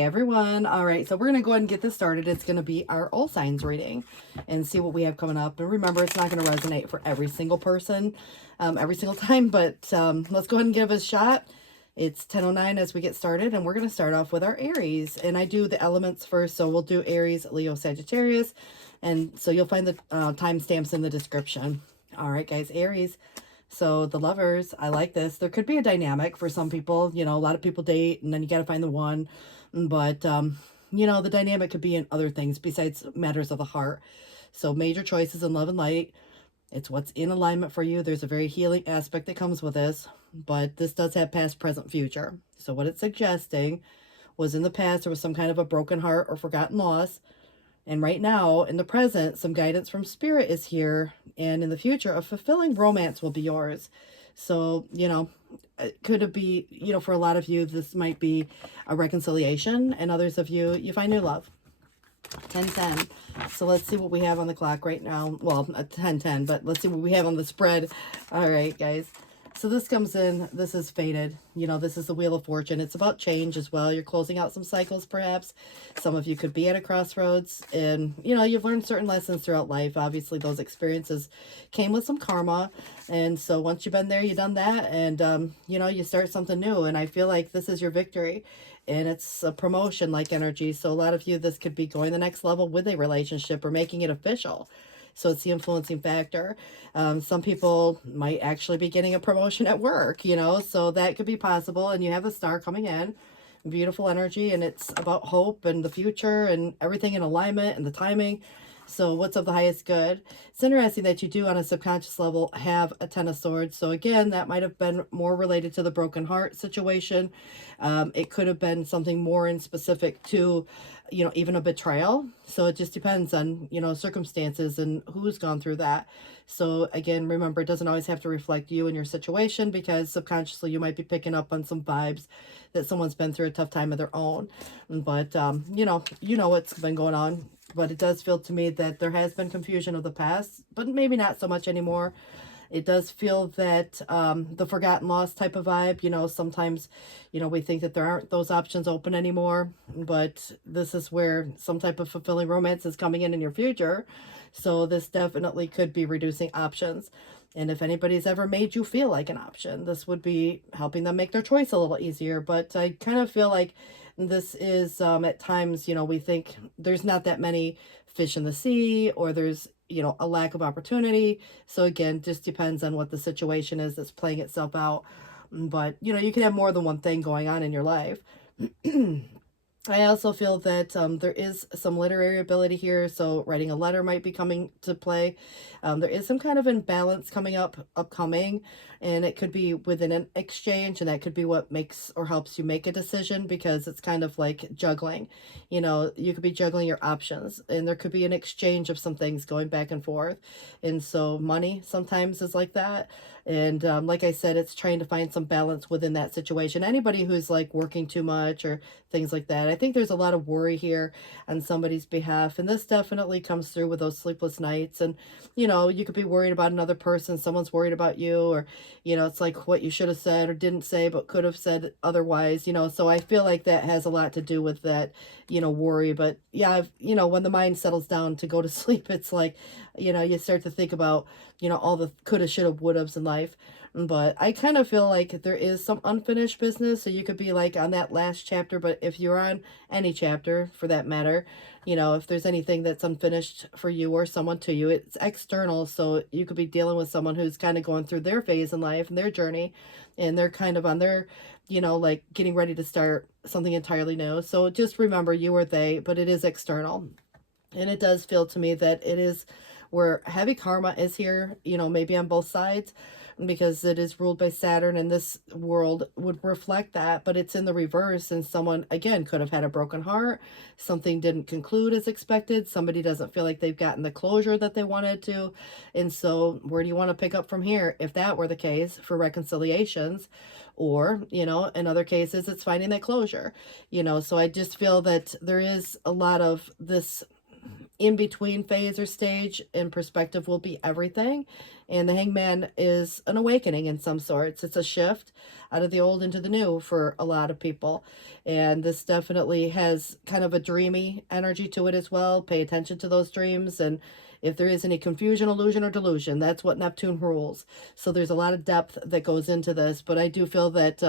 Hey everyone. All right, so we're going to go ahead and get this started. It's going to be our all signs reading and see what we have coming up. And remember, it's not going to resonate for every single person every single time, but let's go ahead and give it a shot. It's 10:09 as we get started, and we're going to start off with our Aries. And I do the elements first, so we'll do Aries, Leo, Sagittarius. And so you'll find the timestamps in the description. All right, guys, Aries. So the lovers, I like this. There could be a dynamic for some people. You know, a lot of people date, and then you got to find the one. But, you know, the dynamic could be in other things besides matters of the heart. So major choices in love and light. It's what's in alignment for you. There's a very healing aspect that comes with this. But this does have past, present, future. So what it's suggesting was in the past there was some kind of a broken heart or forgotten loss. And right now, in the present, some guidance from spirit is here. And in the future, a fulfilling romance will be yours. So, you know, could it be, you know, for a lot of you, this might be a reconciliation. And others of you, you find new love. 10:10. So let's see what we have on the clock right now. Well, 10:10, but let's see what we have on the spread. All right, guys. So this comes in, this is fated. You know, this is the Wheel of Fortune. It's about change as well. You're closing out some cycles, perhaps. Some of you could be at a crossroads. And, you know, you've learned certain lessons throughout life. Obviously, those experiences came with some karma. And so once you've been there, you've done that. And, you know, you start something new. And I feel like this is your victory. And it's a promotion-like energy. So a lot of you, this could be going the next level with a relationship or making it official. So it's the influencing factor. Some people might actually be getting a promotion at work, you know, so that could be possible. And you have the star coming in, beautiful energy, and it's about hope and the future and everything in alignment and the timing. So what's of the highest good? It's interesting that you do on a subconscious level have a Ten of Swords. So again, that might have been more related to the broken heart situation. It could have been something more in specific to, you know, even a betrayal. So it just depends on, you know, circumstances and who's gone through that. So again, remember, it doesn't always have to reflect you and your situation, because subconsciously you might be picking up on some vibes that someone's been through a tough time of their own. But, you know what's been going on. But it does feel to me that there has been confusion of the past, but maybe not so much anymore. It does feel that the forgotten lost type of vibe, you know, sometimes, you know, we think that there aren't those options open anymore, but this is where some type of fulfilling romance is coming in your future. So this definitely could be reducing options. And if anybody's ever made you feel like an option, this would be helping them make their choice a little easier. But I kind of feel like this is at times, you know, we think there's not that many fish in the sea, or there's, you know, a lack of opportunity. So again, just depends on what the situation is that's playing itself out. But, you know, you can have more than one thing going on in your life. I also feel that there is some literary ability here, so writing a letter might be coming to play. There is some kind of imbalance upcoming, and it could be within an exchange, and that could be what makes or helps you make a decision, because it's kind of like juggling. You know, you could be juggling your options, and there could be an exchange of some things going back and forth. And so money sometimes is like that. And like I said, it's trying to find some balance within that situation. Anybody who's like working too much or things like that, I think there's a lot of worry here on somebody's behalf. And this definitely comes through with those sleepless nights. And, you know, you could be worried about another person. Someone's worried about you, or, you know, it's like what you should have said or didn't say, but could have said otherwise, you know. So I feel like that has a lot to do with that, you know, worry. But yeah, you know, when the mind settles down to go to sleep, it's like, you know, you start to think about, you know, all the coulda, shoulda, woulda's in life. But I kind of feel like there is some unfinished business. So you could be like on that last chapter, but if you're on any chapter for that matter, you know, if there's anything that's unfinished for you or someone to you, it's external. So you could be dealing with someone who's kind of going through their phase in life and their journey, and they're kind of on their, you know, like getting ready to start something entirely new. So just remember, you or they, but it is external. And it does feel to me that it is where heavy karma is here, you know, maybe on both sides, because it is ruled by Saturn, and this world would reflect that, but it's in the reverse. And someone, again, could have had a broken heart. Something didn't conclude as expected. Somebody doesn't feel like they've gotten the closure that they wanted to. And so where do you want to pick up from here if that were the case for reconciliations? Or, you know, in other cases, it's finding that closure, you know. So I just feel that there is a lot of this in-between phase or stage, and perspective will be everything. And the Hangman is an awakening in some sorts. It's a shift out of the old into the new for a lot of people. And this definitely has kind of a dreamy energy to it as well. Pay attention to those dreams, and if there is any confusion, illusion, or delusion, that's what Neptune rules. So there's a lot of depth that goes into this, but I do feel that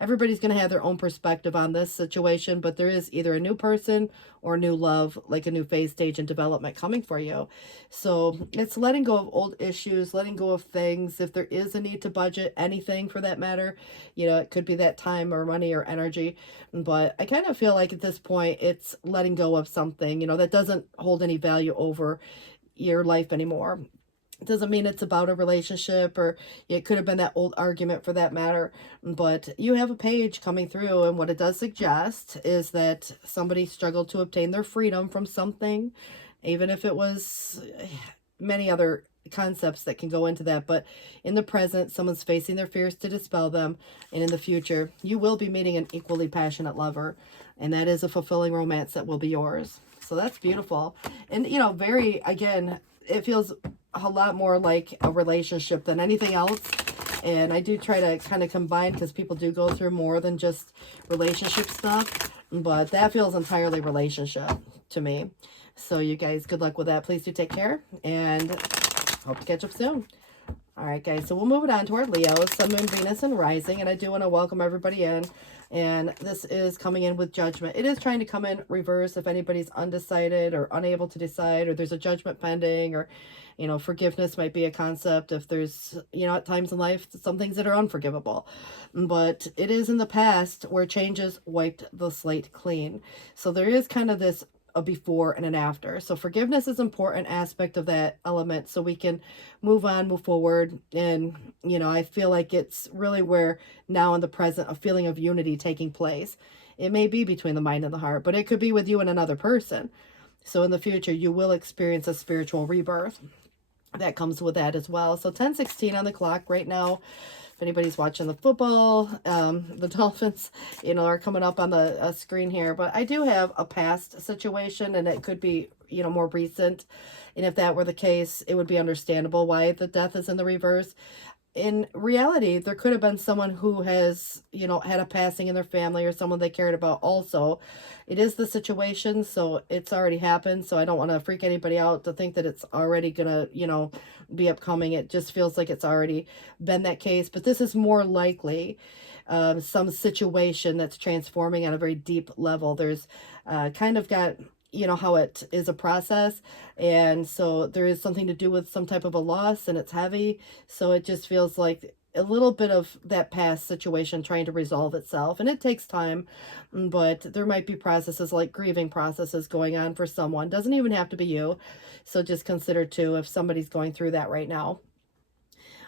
everybody's going to have their own perspective on this situation, but there is either a new person or new love, like a new phase, stage, and development coming for you. So it's letting go of old issues, letting go of things. If there is a need to budget anything for that matter, it could be that time or money or energy. But I kind of feel like at this point, it's letting go of something, that doesn't hold any value over your life anymore. It doesn't mean it's about a relationship, or it could have been that old argument for that matter, but you have a page coming through, and what it does suggest is that somebody struggled to obtain their freedom from something, even if it was many other concepts that can go into that. But in the present, someone's facing their fears to dispel them, and in the future, you will be meeting an equally passionate lover, and that is a fulfilling romance that will be yours. So that's beautiful. And very, again, it feels a lot more like a relationship than anything else. And I do try to kind of combine, because people do go through more than just relationship stuff, but that feels entirely relationship to me. So you guys, good luck with that. Please do take care, and hope to catch up soon. All right, guys, so we'll move it on to our Leos, Sun, Moon, Venus, and Rising. And I do want to welcome everybody in. And this is coming in with judgment. It is trying to come in reverse if anybody's undecided or unable to decide, or there's a judgment pending, or, forgiveness might be a concept if there's, at times in life, some things that are unforgivable. But it is in the past where changes wiped the slate clean. So there is kind of this a before and an after. So forgiveness is an important aspect of that element, so we can move on, move forward. And, I feel like it's really where now in the present, a feeling of unity taking place. It may be between the mind and the heart, but it could be with you and another person. So in the future, you will experience a spiritual rebirth that comes with that as well. So 10:16 on the clock right now. If anybody's watching the football, the Dolphins, are coming up on the screen here. But I do have a past situation, and it could be, more recent. And if that were the case, it would be understandable why the death is in the reverse. In reality, there could have been someone who has, had a passing in their family, or someone they cared about also. It is the situation, so it's already happened. So I don't want to freak anybody out to think that it's already going to, be upcoming. It just feels like it's already been that case. But this is more likely some situation that's transforming at a very deep level. There's kind of got, how it is a process. And so there is something to do with some type of a loss, and it's heavy. So it just feels like a little bit of that past situation trying to resolve itself. And it takes time, but there might be processes like grieving processes going on for someone. Doesn't even have to be you. So just consider too, if somebody's going through that right now.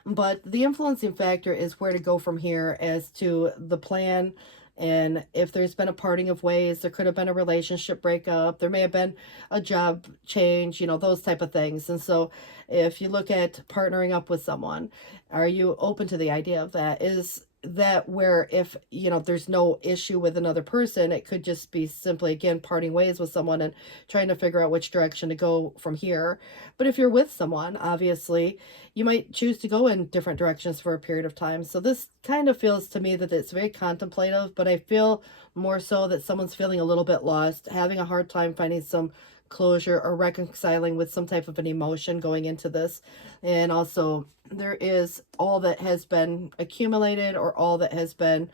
But the influencing factor is where to go from here as to the plan. And if there's been a parting of ways, there could have been a relationship breakup, there may have been a job change, those type of things. And so if you look at partnering up with someone, are you open to the idea of that? Is that where, if there's no issue with another person, it could just be simply, again, parting ways with someone and trying to figure out which direction to go from here. But if you're with someone, obviously you might choose to go in different directions for a period of time. So this kind of feels to me that it's very contemplative, but I feel more so that someone's feeling a little bit lost, having a hard time finding some closure or reconciling with some type of an emotion going into this. And also there is all that has been accumulated, or all that has been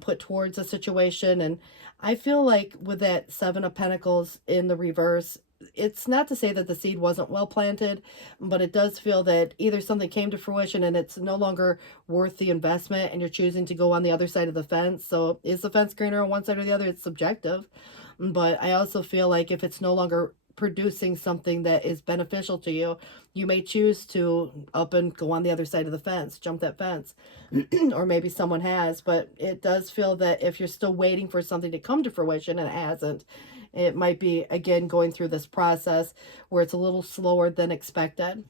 put towards a situation. And I feel like with that Seven of Pentacles in the reverse, it's not to say that the seed wasn't well planted, but it does feel that either something came to fruition and it's no longer worth the investment, and you're choosing to go on the other side of the fence. So is the fence greener on one side or the other? It's subjective. But I also feel like if it's no longer producing something that is beneficial to you, you may choose to up and go on the other side of the fence, jump that fence. Or maybe someone has, but it does feel that if you're still waiting for something to come to fruition and it hasn't, it might be, again, going through this process where it's a little slower than expected.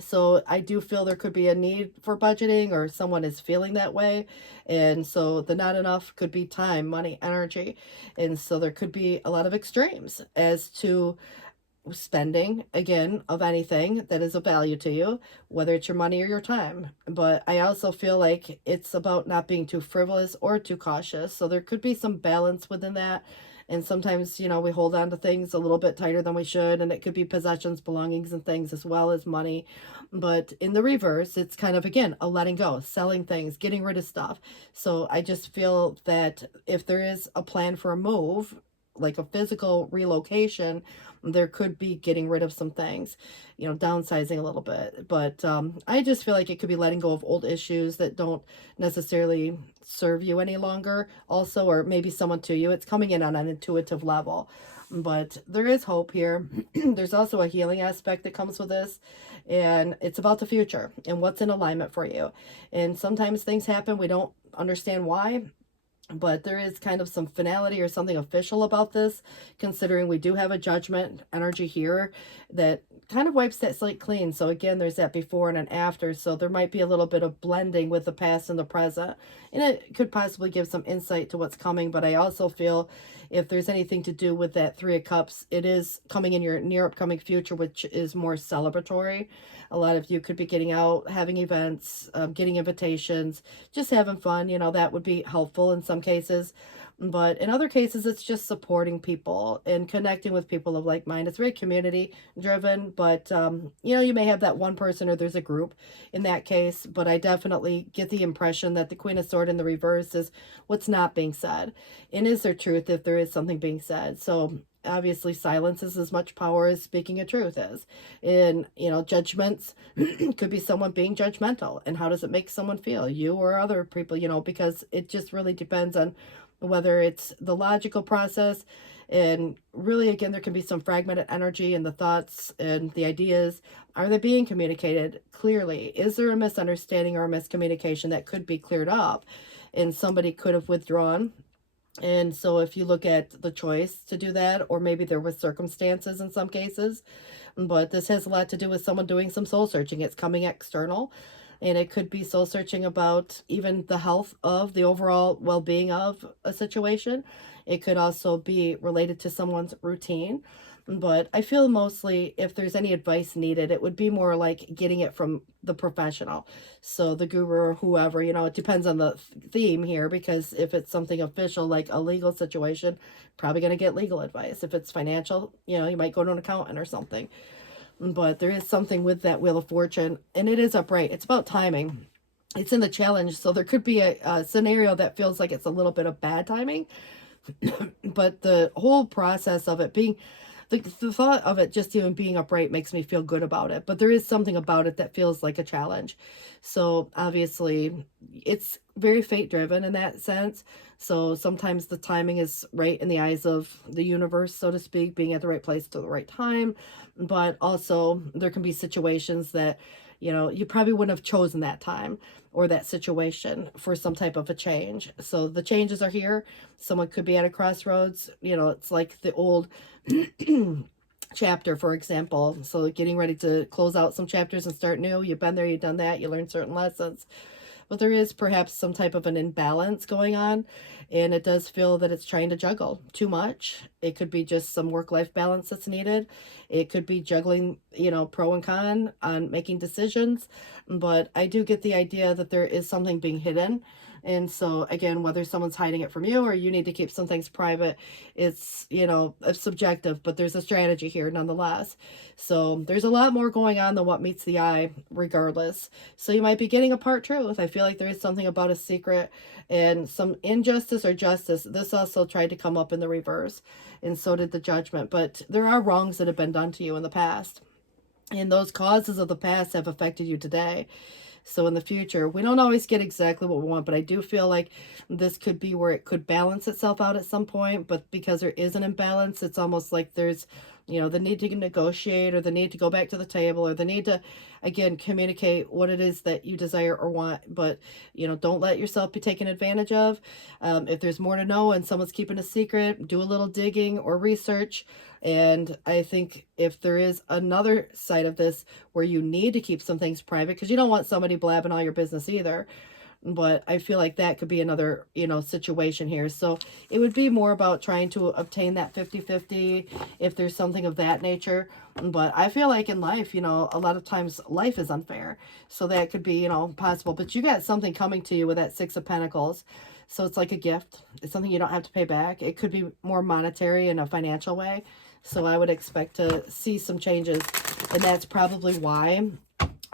So I do feel there could be a need for budgeting, or someone is feeling that way. And so the not enough could be time, money, energy. And so there could be a lot of extremes as to spending, again, of anything that is of value to you, whether it's your money or your time. But I also feel like it's about not being too frivolous or too cautious. So there could be some balance within that. And sometimes, you know, we hold on to things a little bit tighter than we should, and it could be possessions, belongings, and things as well as money. But in the reverse, it's kind of, again, a letting go, selling things, getting rid of stuff. So I just feel that if there is a plan for a move, like a physical relocation, there could be getting rid of some things, you know, downsizing a little bit. But I just feel like it could be letting go of old issues that don't necessarily serve you any longer, also, or maybe someone to you. It's coming in on an intuitive level. But there is hope here. There's also a healing aspect that comes with this, and it's about the future and what's in alignment for you. And sometimes things happen, we don't understand why, but there is kind of some finality or something official about this, considering we do have a judgment energy here that kind of wipes that slate clean. So again, there's that before and an after. So there might be a little bit of blending with the past and the present, and it could possibly give some insight to what's coming. But I also feel if there's anything to do with that Three of Cups, it is coming in your near upcoming future, which is more celebratory. A lot of you could be getting out, having events, getting invitations, just having fun. You know, that would be helpful in some cases. But in other cases, it's just supporting people and connecting with people of like mind. It's very community driven, but you know, you may have that one person or there's a group in that case. But I definitely get the impression that the Queen of Swords in the reverse is what's not being said. And is there truth if there is something being said? So obviously silence is as much power as speaking a truth is. And you know, judgments could be someone being judgmental, and how does it make someone feel, you or other people, you know, because it just really depends on whether it's the logical process. And really, again, there can be some fragmented energy in the thoughts and the ideas. Are they being communicated clearly? Is there a misunderstanding or a miscommunication that could be cleared up, and somebody could have withdrawn? And so if you look at the choice to do that, or maybe there was circumstances in some cases, but this has a lot to do with someone doing some soul searching. It's coming external, and it could be soul searching about even the health of the overall well-being of a situation. It could also be related to someone's routine. But I feel mostly if there's any advice needed, it would be more like getting it from the professional. So the guru or whoever, you know, it depends on the theme here, because if it's something official, like a legal situation, probably going to get legal advice. If it's financial, you know, you might go to an accountant or something. But there is something with that Wheel of Fortune, and it is upright. It's about timing. It's in the challenge, so there could be a scenario that feels like it's a little bit of bad timing. But the whole process of it being, the thought of it just even being upright makes me feel good about it. But there is something about it that feels like a challenge. So obviously it's very fate driven in that sense. So sometimes the timing is right in the eyes of the universe, so to speak, being at the right place at the right time. But also there can be situations that, you know, you probably wouldn't have chosen that time or that situation for some type of a change. So the changes are here. Someone could be at a crossroads. You know, it's like the old chapter, for example. So getting ready to close out some chapters and start new. You've been there, you've done that, you learned certain lessons. But there is perhaps some type of an imbalance going on, and it does feel that it's trying to juggle too much. It could be just some work-life balance that's needed. It could be juggling, you know, pro and con on making decisions. But I do get the idea that there is something being hidden. And so again, whether someone's hiding it from you or you need to keep some things private, it's, you know, it's subjective, but there's a strategy here nonetheless. So there's a lot more going on than what meets the eye regardless. So you might be getting a part truth. I feel like there is something about a secret and some injustice or justice. This also tried to come up in the reverse, and so did the judgment. But there are wrongs that have been done to you in the past, and those causes of the past have affected you today. So in the future, we don't always get exactly what we want, but I do feel like this could be where it could balance itself out at some point. But because there is an imbalance, it's almost like there's, you know, the need to negotiate, or the need to go back to the table, or the need to, again, communicate what it is that you desire or want. But, you know, don't let yourself be taken advantage of. If there's more to know and someone's keeping a secret, do a little digging or research. And I think if there is another side of this where you need to keep some things private, because you don't want somebody blabbing all your business either, But I feel like that could be another, situation here. So it would be more about trying to obtain that 50-50 if there's something of that nature. But I feel like in life, a lot of times life is unfair. So that could be, possible. But you got something coming to you with that Six of Pentacles. So it's like a gift. It's something you don't have to pay back. It could be more monetary in a financial way. So I would expect to see some changes. And that's probably why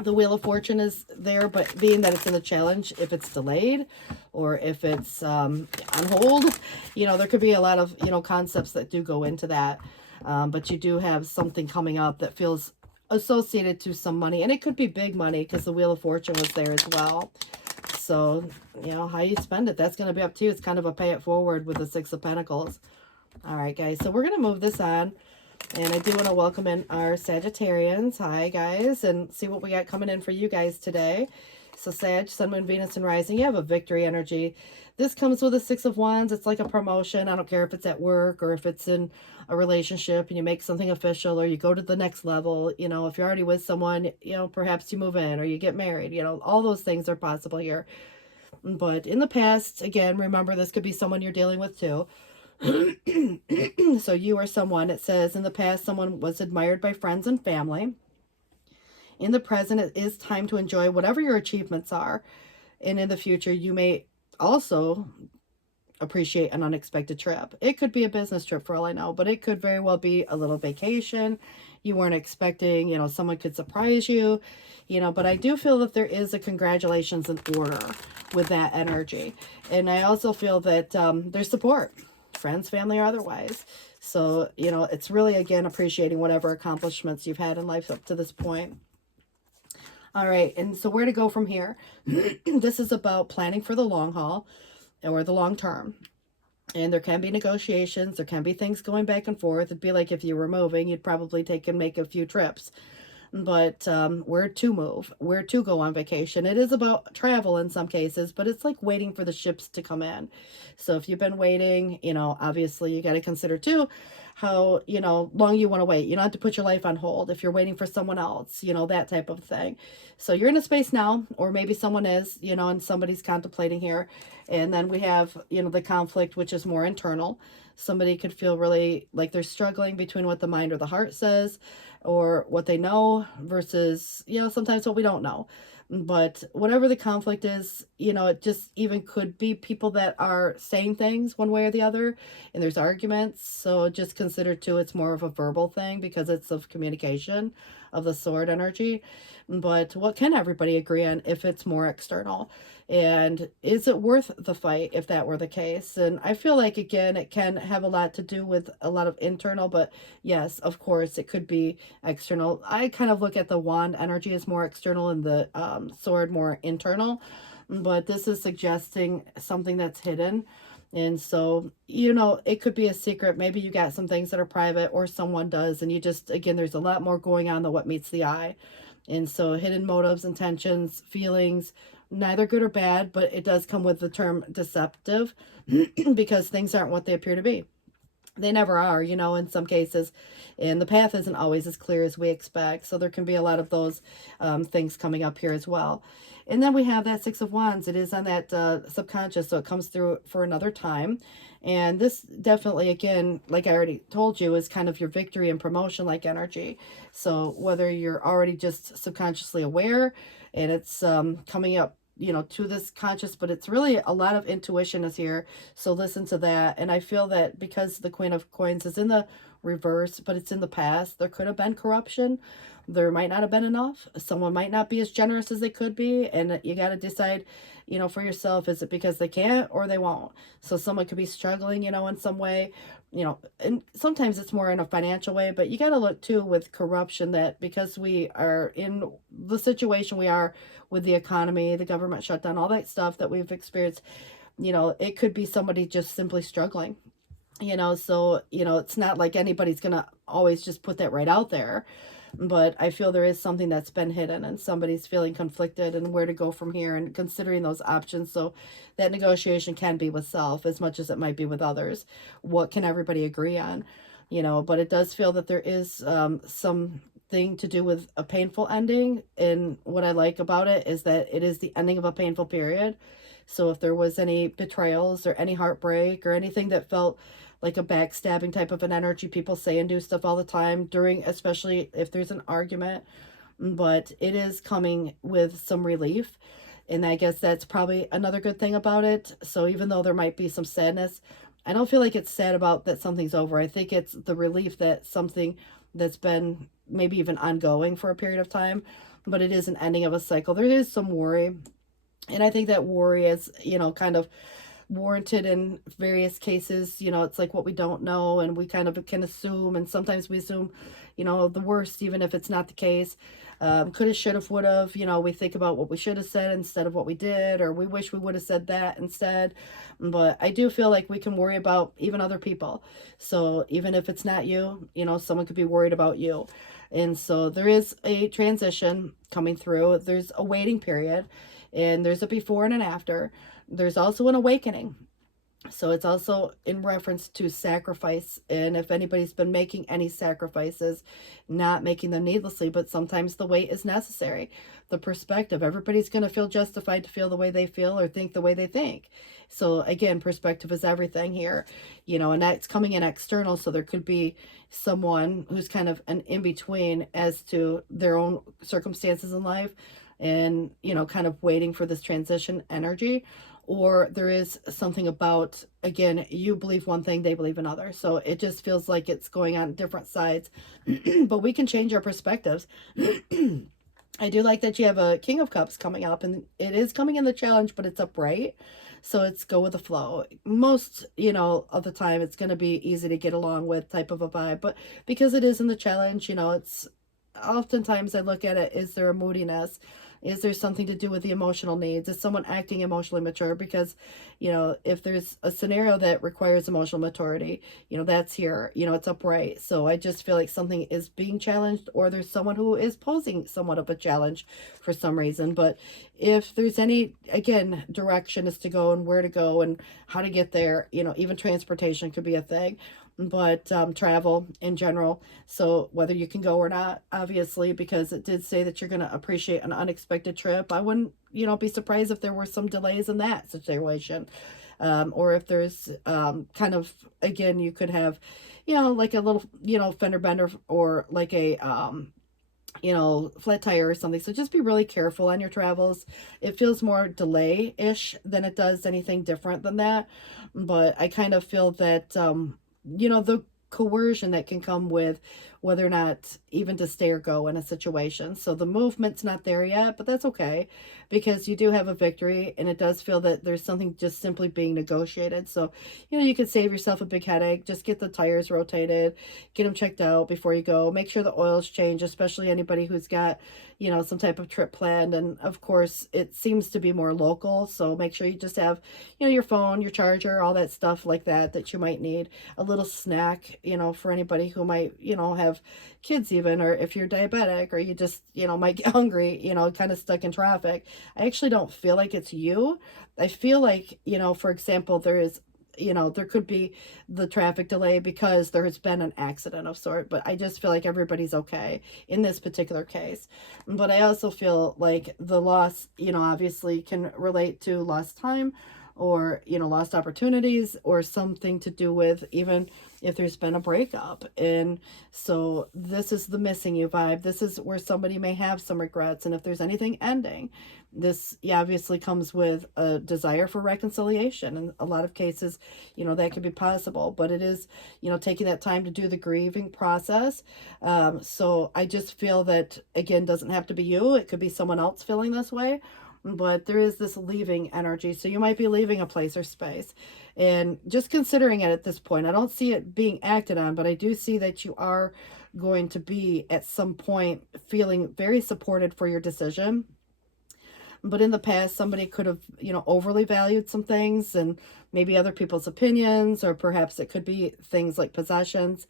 the Wheel of Fortune is there, but being that it's in the challenge, if it's delayed or if it's on hold, there could be a lot of, concepts that do go into that. But you do have something coming up that feels associated to some money, and it could be big money because the Wheel of Fortune was there as well. So, how you spend it, that's going to be up to you. It's kind of a pay it forward with the Six of Pentacles. All right, guys, so we're going to move this on. And I do want to welcome in our Sagittarians. Hi, guys, and see what we got coming in for you guys today. So, Sag, Sun, Moon, Venus, and Rising, you have a victory energy. This comes with a Six of Wands. It's like a promotion. I don't care if it's at work or if it's in a relationship and you make something official or you go to the next level. If you're already with someone, perhaps you move in or you get married. All those things are possible here. But in the past, again, remember, this could be someone you're dealing with too. So you are someone, it says, in the past, someone was admired by friends and family. In the present, it is time to enjoy whatever your achievements are. And in the future, you may also appreciate an unexpected trip. It could be a business trip for all I know, but it could very well be a little vacation you weren't expecting. Someone could surprise you, but I do feel that there is a congratulations in order with that energy. And I also feel that there's support. Friends, family, or otherwise. So, it's really, again, appreciating whatever accomplishments you've had in life up to this point. All right, and so where to go from here? This is about planning for the long haul or the long term. And there can be negotiations. There can be things going back and forth. It'd be like if you were moving, you'd probably take and make a few trips. But where to move, where to go on vacation. It is about travel in some cases, but it's like waiting for the ships to come in. So if you've been waiting, obviously you got to consider too how, long you want to wait. You don't have to put your life on hold if you're waiting for someone else, that type of thing. So you're in a space now, or maybe someone is, and somebody's contemplating here. And then we have, the conflict, which is more internal. Somebody could feel really like they're struggling between what the mind or the heart says or what they know versus, sometimes what we don't know. But whatever the conflict is, it just even could be people that are saying things one way or the other, and there's arguments. So just consider too, it's more of a verbal thing because it's of communication of the sword energy. But what can everybody agree on if it's more external? And is it worth the fight if that were the case? And I feel like, again, it can have a lot to do with a lot of internal, but yes, of course, it could be external. I kind of look at the wand energy as more external and the sword more internal, but this is suggesting something that's hidden. And so, it could be a secret. Maybe you got some things that are private or someone does, and you just, again, there's a lot more going on than what meets the eye. And so hidden motives, intentions, feelings, neither good or bad, but it does come with the term deceptive because things aren't what they appear to be. They never are, in some cases, and the path isn't always as clear as we expect. So there can be a lot of those things coming up here as well. And then we have that Six of Wands. It is on that subconscious, so it comes through for another time. And this definitely, again, like I already told you, is kind of your victory and promotion like energy. So whether you're already just subconsciously aware and it's coming up, to this conscious, but it's really a lot of intuition is here. So listen to that. And I feel that because the Queen of Coins is in the reverse, but it's in the past, there could have been corruption. There might not have been enough. Someone might not be as generous as they could be. And you got to decide, for yourself, is it because they can't or they won't? So someone could be struggling, in some way, and sometimes it's more in a financial way, but you got to look too with corruption that because we are in the situation we are with the economy, the government shutdown, all that stuff that we've experienced, it could be somebody just simply struggling, so, it's not like anybody's going to always just put that right out there. But I feel there is something that's been hidden and somebody's feeling conflicted and where to go from here and considering those options. So that negotiation can be with self as much as it might be with others. What can everybody agree on? you know, but it does feel that there is something to do with a painful ending. And what I like about it is that it is the ending of a painful period. So if there was any betrayals or any heartbreak or anything that felt like a backstabbing type of an energy, people say and do stuff all the time during, especially if there's an argument, but it is coming with some relief. And I guess that's probably another good thing about it. So even though there might be some sadness, I don't feel like it's sad about that something's over. I think it's the relief that something that's been maybe even ongoing for a period of time, but it is an ending of a cycle. There is some worry. And I think that worry is, you know, kind of warranted in various cases. You know, it's like what we don't know and we kind of can assume, and sometimes we assume, you know, the worst even if it's not the case. Could have, should have, would have, you know, we think about what we should have said instead of what we did, or we wish we would have said that instead. But I do feel like we can worry about even other people. So even if it's not you, you know, someone could be worried about you. And so there is a transition coming through. There's a waiting period, and there's a before and an after. There's also an awakening. So it's also in reference to sacrifice. And if anybody's been making any sacrifices, not making them needlessly, but sometimes the wait is necessary. The perspective, everybody's going to feel justified to feel the way they feel or think the way they think. So again, perspective is everything here, you know, and that's coming in external. So there could be someone who's kind of an in-between as to their own circumstances in life and, you know, kind of waiting for this transition energy. Or there is something about, again, you believe one thing, they believe another. So it just feels like it's going on different sides. But we can change our perspectives. I do like that you have a King of Cups coming up, and it is coming in the challenge, but it's upright. So it's go with the flow. Most, you know, of the time it's going to be easy to get along with type of a vibe. But because it is in the challenge, you know, it's oftentimes I look at it, is there a moodiness? Is there something to do with the emotional needs? Is someone acting emotionally mature? Because, you know, if there's a scenario that requires emotional maturity, you know, that's here, you know, it's upright. So I just feel like something is being challenged, or there's someone who is posing somewhat of a challenge for some reason. But if there's any, again, direction as to go and where to go and how to get there, you know, even transportation could be a thing. But travel in general, so whether you can go or not, obviously, because it did say that you're going to appreciate an unexpected trip. I wouldn't, you know, be surprised if there were some delays in that situation, or if there's kind of, again, you could have, you know, like a little, you know, fender bender, or like a you know, flat tire or something. So just be really careful on your travels. It feels more delay-ish than it does anything different than that. But I kind of feel that you know, the coercion that can come with whether or not even to stay or go in a situation. So the movement's not there yet, but that's okay, because you do have a victory, and it does feel that there's something just simply being negotiated. So, you know, you could save yourself a big headache. Just get the tires rotated, get them checked out before you go. Make sure the oil's changed, especially anybody who's got, you know, some type of trip planned. And of course, it seems to be more local. So make sure you just have, you know, your phone, your charger, all that stuff like that that you might need. A little snack, you know, for anybody who might, you know, have kids even, or if you're diabetic, or you just, you know, might get hungry, you know, kind of stuck in traffic. I actually don't feel like it's you. I feel like, you know, for example, there is, you know, there could be the traffic delay because there has been an accident of sort, but I just feel like everybody's okay in this particular case. But I also feel like the loss, you know, obviously can relate to lost time, or, you know, lost opportunities, or something to do with even if there's been a breakup. And so this is the missing you vibe. This is where somebody may have some regrets. And if there's anything ending, this obviously comes with a desire for reconciliation. In a lot of cases, you know, that could be possible, but it is, you know, taking that time to do the grieving process. So I just feel that, again, doesn't have to be you. It could be someone else feeling this way. But there is this leaving energy. So you might be leaving a place or space. And just considering it at this point, I don't see it being acted on, but I do see that you are going to be at some point feeling very supported for your decision. But in the past, somebody could have, you know, overly valued some things, and maybe other people's opinions, or perhaps it could be things like possessions.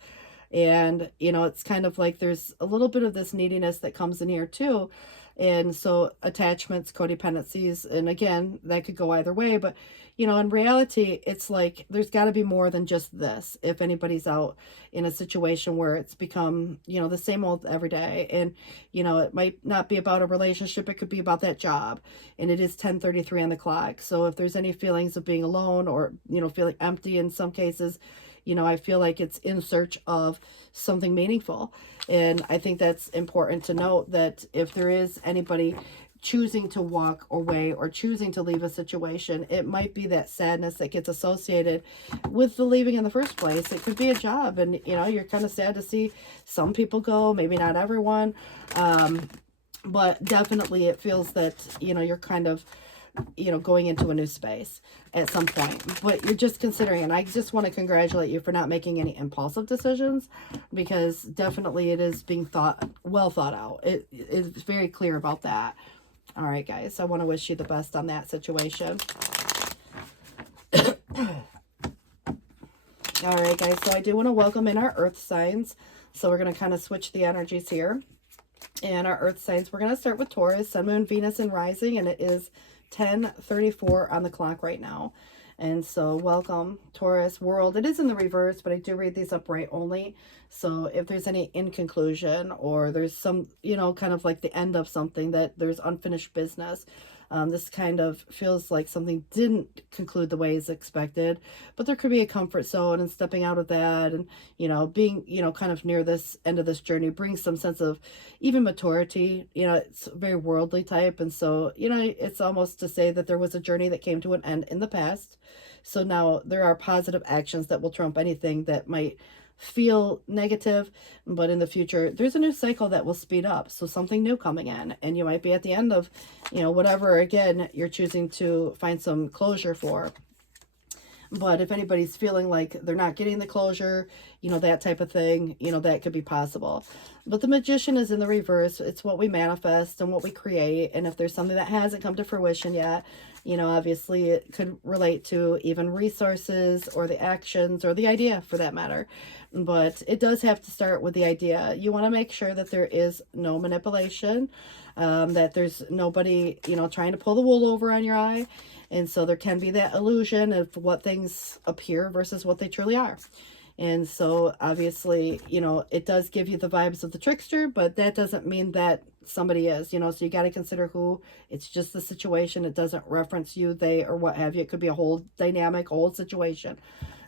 And, you know, it's kind of like there's a little bit of this neediness that comes in here too. And so attachments, codependencies, and again, that could go either way. But, you know, in reality, it's like there's got to be more than just this. If anybody's out in a situation where it's become, you know, the same old every day. And, you know, it might not be about a relationship. It could be about that job. And it is 10:33 on the clock. So if there's any feelings of being alone or, you know, feeling empty in some cases, you know, I feel like it's in search of something meaningful. And I think that's important to note, that if there is anybody choosing to walk away or choosing to leave a situation, it might be that sadness that gets associated with the leaving in the first place. It could be a job, and, you know, you're kind of sad to see some people go, maybe not everyone. But definitely it feels that, you know, you're kind of, you know, going into a new space at some point, but you're just considering. And I just want to congratulate you for not making any impulsive decisions, because definitely it is being well thought out. It is very clear about that. All right, guys, I want to wish you the best on that situation. All right, guys, so I do want to welcome in our earth signs. So we're going to kind of switch the energies here. And our earth signs, we're going to start with Taurus, Sun, Moon, Venus, and Rising, and it is 10:34 on the clock right now. And so welcome, Taurus world. It is in the reverse, but I do read these upright only. So if there's any inconclusion, or there's some, you know, kind of like the end of something, that there's unfinished business, this kind of feels like something didn't conclude the way it's expected, but there could be a comfort zone, and stepping out of that, and, you know, being, you know, kind of near this end of this journey brings some sense of even maturity. You know, it's very worldly type. And so, you know, it's almost to say that there was a journey that came to an end in the past. So now there are positive actions that will trump anything that might feel negative, but in the future there's a new cycle that will speed up. So something new coming in, and you might be at the end of, you know, whatever, again, you're choosing to find some closure for. But if anybody's feeling like they're not getting the closure, you know, that type of thing, you know, that could be possible. But the Magician is in the reverse. It's what we manifest and what we create. And if there's something that hasn't come to fruition yet, you know, obviously it could relate to even resources or the actions or the idea, for that matter. But it does have to start with the idea. You want to make sure that there is no manipulation, that there's nobody, you know, trying to pull the wool over on your eye. And so there can be that illusion of what things appear versus what they truly are. And so obviously, you know, it does give you the vibes of the trickster, but that doesn't mean that somebody is, you know, so you got to consider who. It's just the situation. It doesn't reference you, they, or what have you. It could be a whole dynamic, whole situation.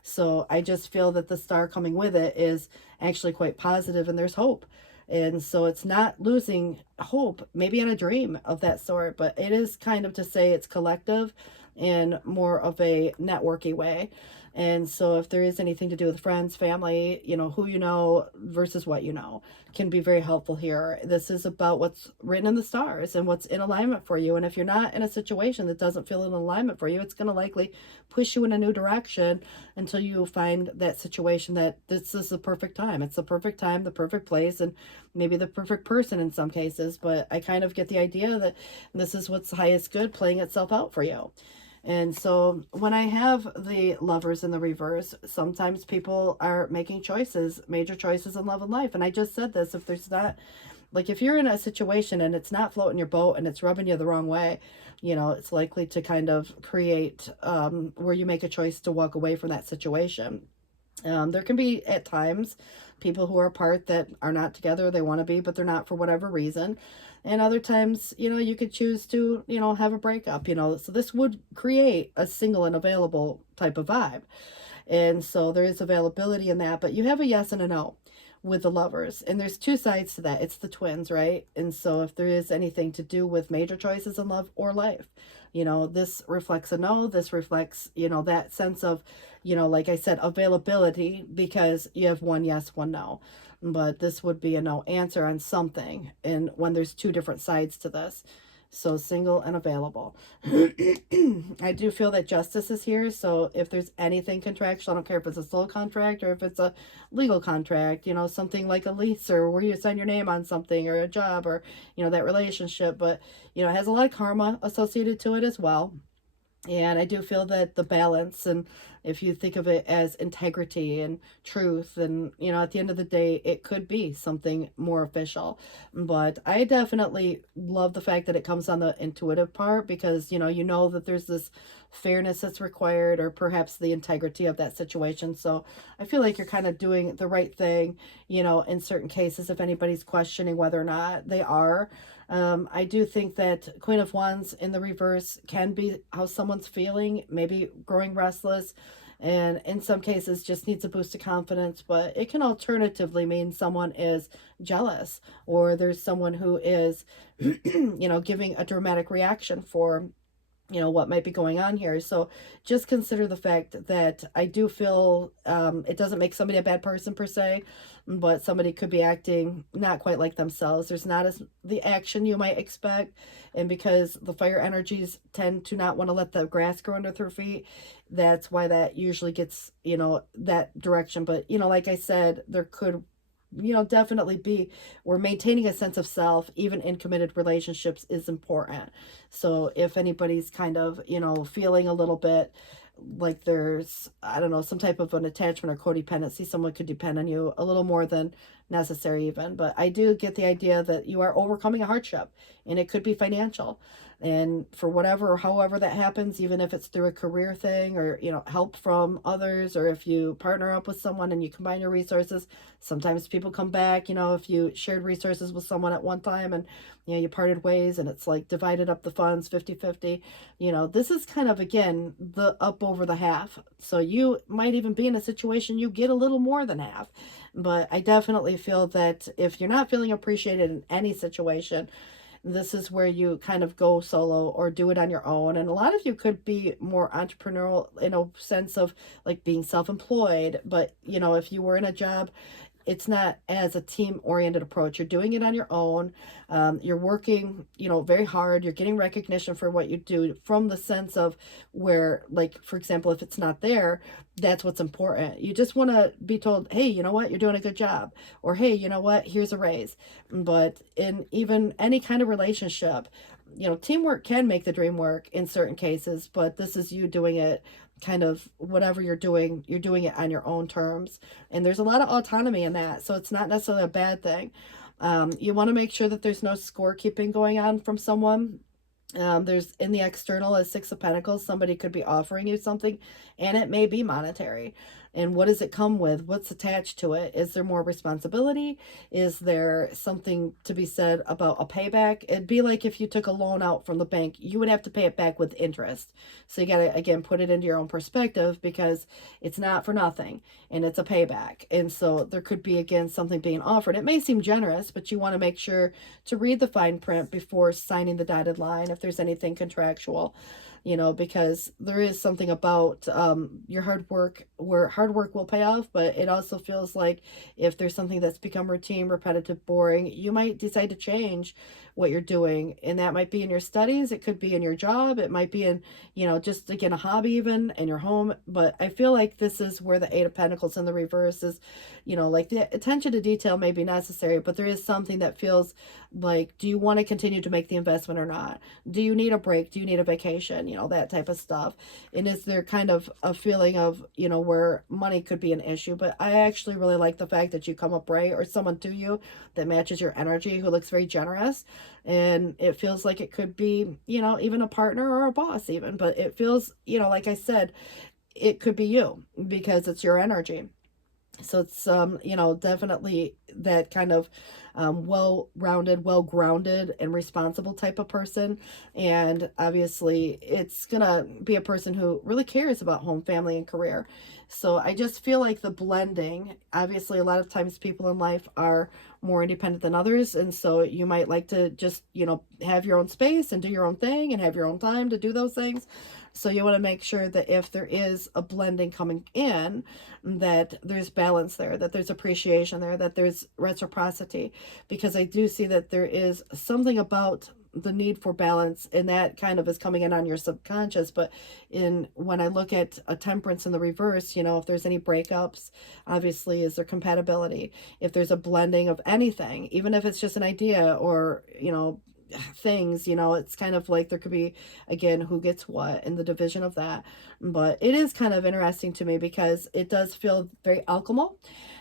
So I just feel that the star coming with it is actually quite positive, and there's hope. And so it's not losing hope, maybe in a dream of that sort, but it is kind of to say it's collective in more of a networky way. And so if there is anything to do with friends, family, you know, who you know versus what you know, can be very helpful here. This is about what's written in the stars and what's in alignment for you. And if you're not in a situation that doesn't feel in alignment for you, it's going to likely push you in a new direction until you find that situation that this is the perfect time. It's the perfect time, the perfect place, and maybe the perfect person in some cases. But I kind of get the idea that this is what's highest good playing itself out for you. And so when I have the Lovers in the reverse, sometimes people are making choices, major choices in love and life. And I just said this, if there's not, like, if you're in a situation and it's not floating your boat and it's rubbing you the wrong way, you know, it's likely to kind of create where you make a choice to walk away from that situation. There can be at times people who are apart that are not together, they want to be, but they're not for whatever reason. And other times, you know, you could choose to, you know, have a breakup, you know. So this would create a single and available type of vibe. And so there is availability in that, but you have a yes and a no with the Lovers. And there's two sides to that. It's the twins, right? And so if there is anything to do with major choices in love or life, you know, this reflects a no. This reflects, you know, that sense of, you know, like I said, availability, because you have one yes, one no. But this would be a no answer on something, and when there's two different sides to this. So single and available. I do feel that justice is here. So if there's anything contractual, I don't care if it's a soul contract or if it's a legal contract, you know, something like a lease or where you sign your name on something, or a job, or, you know, that relationship. But, you know, it has a lot of karma associated to it as well. And I do feel that the balance and if you think of it as integrity and truth, and at the end of the day, it could be something more official. But I definitely love the fact that it comes on the intuitive part, because you know that there's this fairness that's required, or perhaps the integrity of that situation. So I feel like you're kind of doing the right thing, in certain cases, if anybody's questioning whether or not they are. I do think that Queen of Wands in the reverse can be how someone's feeling, maybe growing restless, and in some cases just needs a boost of confidence. But it can alternatively mean someone is jealous, or there's someone who is, giving a dramatic reaction for what might be going on here. So just consider the fact that I do feel it doesn't make somebody a bad person per se, but somebody could be acting not quite like themselves. There's not as the action you might expect, and because the fire energies tend to not want to let the grass grow under their feet, that's why that usually gets that direction. But like I said, there could definitely be, we're maintaining a sense of self even in committed relationships is important. So if anybody's kind of feeling a little bit like there's, I don't know, some type of an attachment or codependency, someone could depend on you a little more than necessary even. But I do get the idea that you are overcoming a hardship, and it could be financial, and for whatever, however that happens, even if it's through a career thing, or help from others, or if you partner up with someone and you combine your resources, sometimes people come back. If you shared resources with someone at one time, and you parted ways, and it's like divided up the funds 50-50. This is kind of, again, the up over the half. So you might even be in a situation you get a little more than half. But I definitely feel that if you're not feeling appreciated in any situation, this is where you kind of go solo or do it on your own. And a lot of you could be more entrepreneurial in a sense of like being self-employed. But if you were in a job, it's not as a team-oriented approach. You're doing it on your own. You're working, very hard. You're getting recognition for what you do, from the sense of where, like, for example, if it's not there, that's what's important. You just want to be told, hey, you know what, you're doing a good job, or hey, you know what, here's a raise. But in even any kind of relationship, teamwork can make the dream work in certain cases, but this is you doing it kind of, whatever you're doing it on your own terms. And there's a lot of autonomy in that. So it's not necessarily a bad thing. You want to make sure that there's no scorekeeping going on from someone. There's, in the external, as Six of Pentacles, somebody could be offering you something, and it may be monetary. And what does it come with? What's attached to it? Is there more responsibility? Is there something to be said about a payback? It'd be like if you took a loan out from the bank, you would have to pay it back with interest. So you got to, again, put it into your own perspective, because it's not for nothing, and it's a payback. And so there could be, again, something being offered. It may seem generous, but you want to make sure to read the fine print before signing the dotted line if there's anything contractual. Because there is something about your hard work, where hard work will pay off, but it also feels like if there's something that's become routine, repetitive, boring, you might decide to change what you're doing. And that might be in your studies, it could be in your job, it might be in, just, again, a hobby, even in your home. But I feel like this is where the Eight of Pentacles in the reverse is, like the attention to detail may be necessary, but there is something that feels like, do you want to continue to make the investment or not? Do you need a break? Do you need a vacation? That type of stuff. And is there kind of a feeling of, where money could be an issue? But I actually really like the fact that you come up right, or someone to you that matches your energy, who looks very generous. And it feels like it could be, even a partner or a boss even. But it feels, like I said, it could be you, because it's your energy. So it's, definitely that kind of well-rounded, well-grounded, and responsible type of person. And obviously it's gonna be a person who really cares about home, family, and career. So I just feel like the blending, obviously a lot of times people in life are more independent than others, and so you might like to just have your own space and do your own thing and have your own time to do those things. So you want to make sure that if there is a blending coming in, that there's balance there, that there's appreciation there, that there's reciprocity. Because I do see that there is something about the need for balance, and that kind of is coming in on your subconscious. But when I look at a Temperance in the reverse, if there's any breakups, obviously, is there compatibility? If there's a blending of anything, even if it's just an idea, or things, you know. It's kind of like there could be, again, who gets what in the division of that. But it is kind of interesting to me because it does feel very alchemical,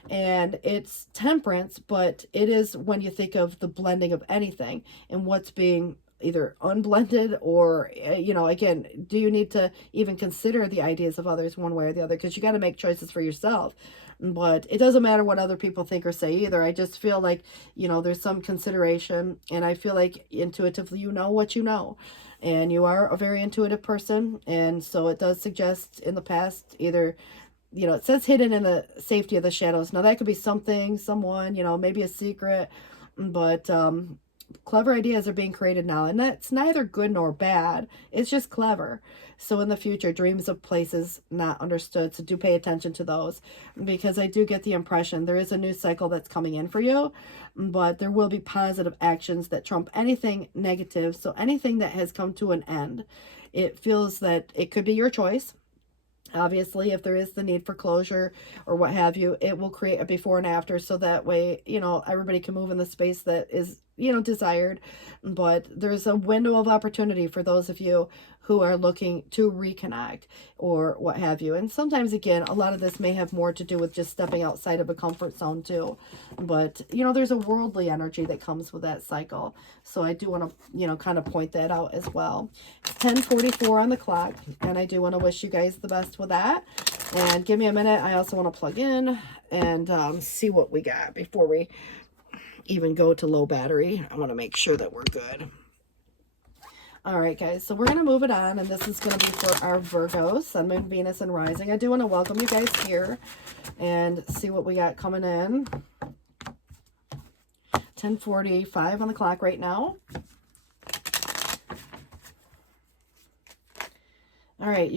and it's temperance, but it is, when you think of the blending of anything and what's being either unblended or, you know, again, do you need to even consider the ideas of others one way or the other? Because you got to make choices for yourself. But it doesn't matter what other people think or say either. I just feel like, you know, there's some consideration, and I feel like intuitively you know what you know, and you are a very intuitive person. And so it does suggest in the past, either, you know, it says hidden in the safety of the shadows. Now that could be something, someone, you know, maybe a secret, but clever ideas are being created now, and that's neither good nor bad. It's just clever. So in the future, dreams of places not understood, so do pay attention to those, because I do get the impression there is a new cycle that's coming in for you, but there will be positive actions that trump anything negative. So anything that has come to an end, it feels that it could be your choice. Obviously, if there is the need for closure or what have you, it will create a before and after, so that way, you know, everybody can move in the space that is, you know, desired. But there's a window of opportunity for those of you who are looking to reconnect or what have you. And sometimes, again, a lot of this may have more to do with just stepping outside of a comfort zone too. But, you know, there's a worldly energy that comes with that cycle. So I do want to, you know, kind of point that out as well. It's 10:44 on the clock, and I do want to wish you guys the best with that. And give me a minute. I also want to plug in and see what we got before we even go to low battery. I want to make sure that we're good. All right, guys, so we're going to move it on, and this is going to be for our Virgos, Sun, Moon, Venus, and Rising. I do want to welcome you guys here and see what we got coming in. 10:45 on the clock right now. All right,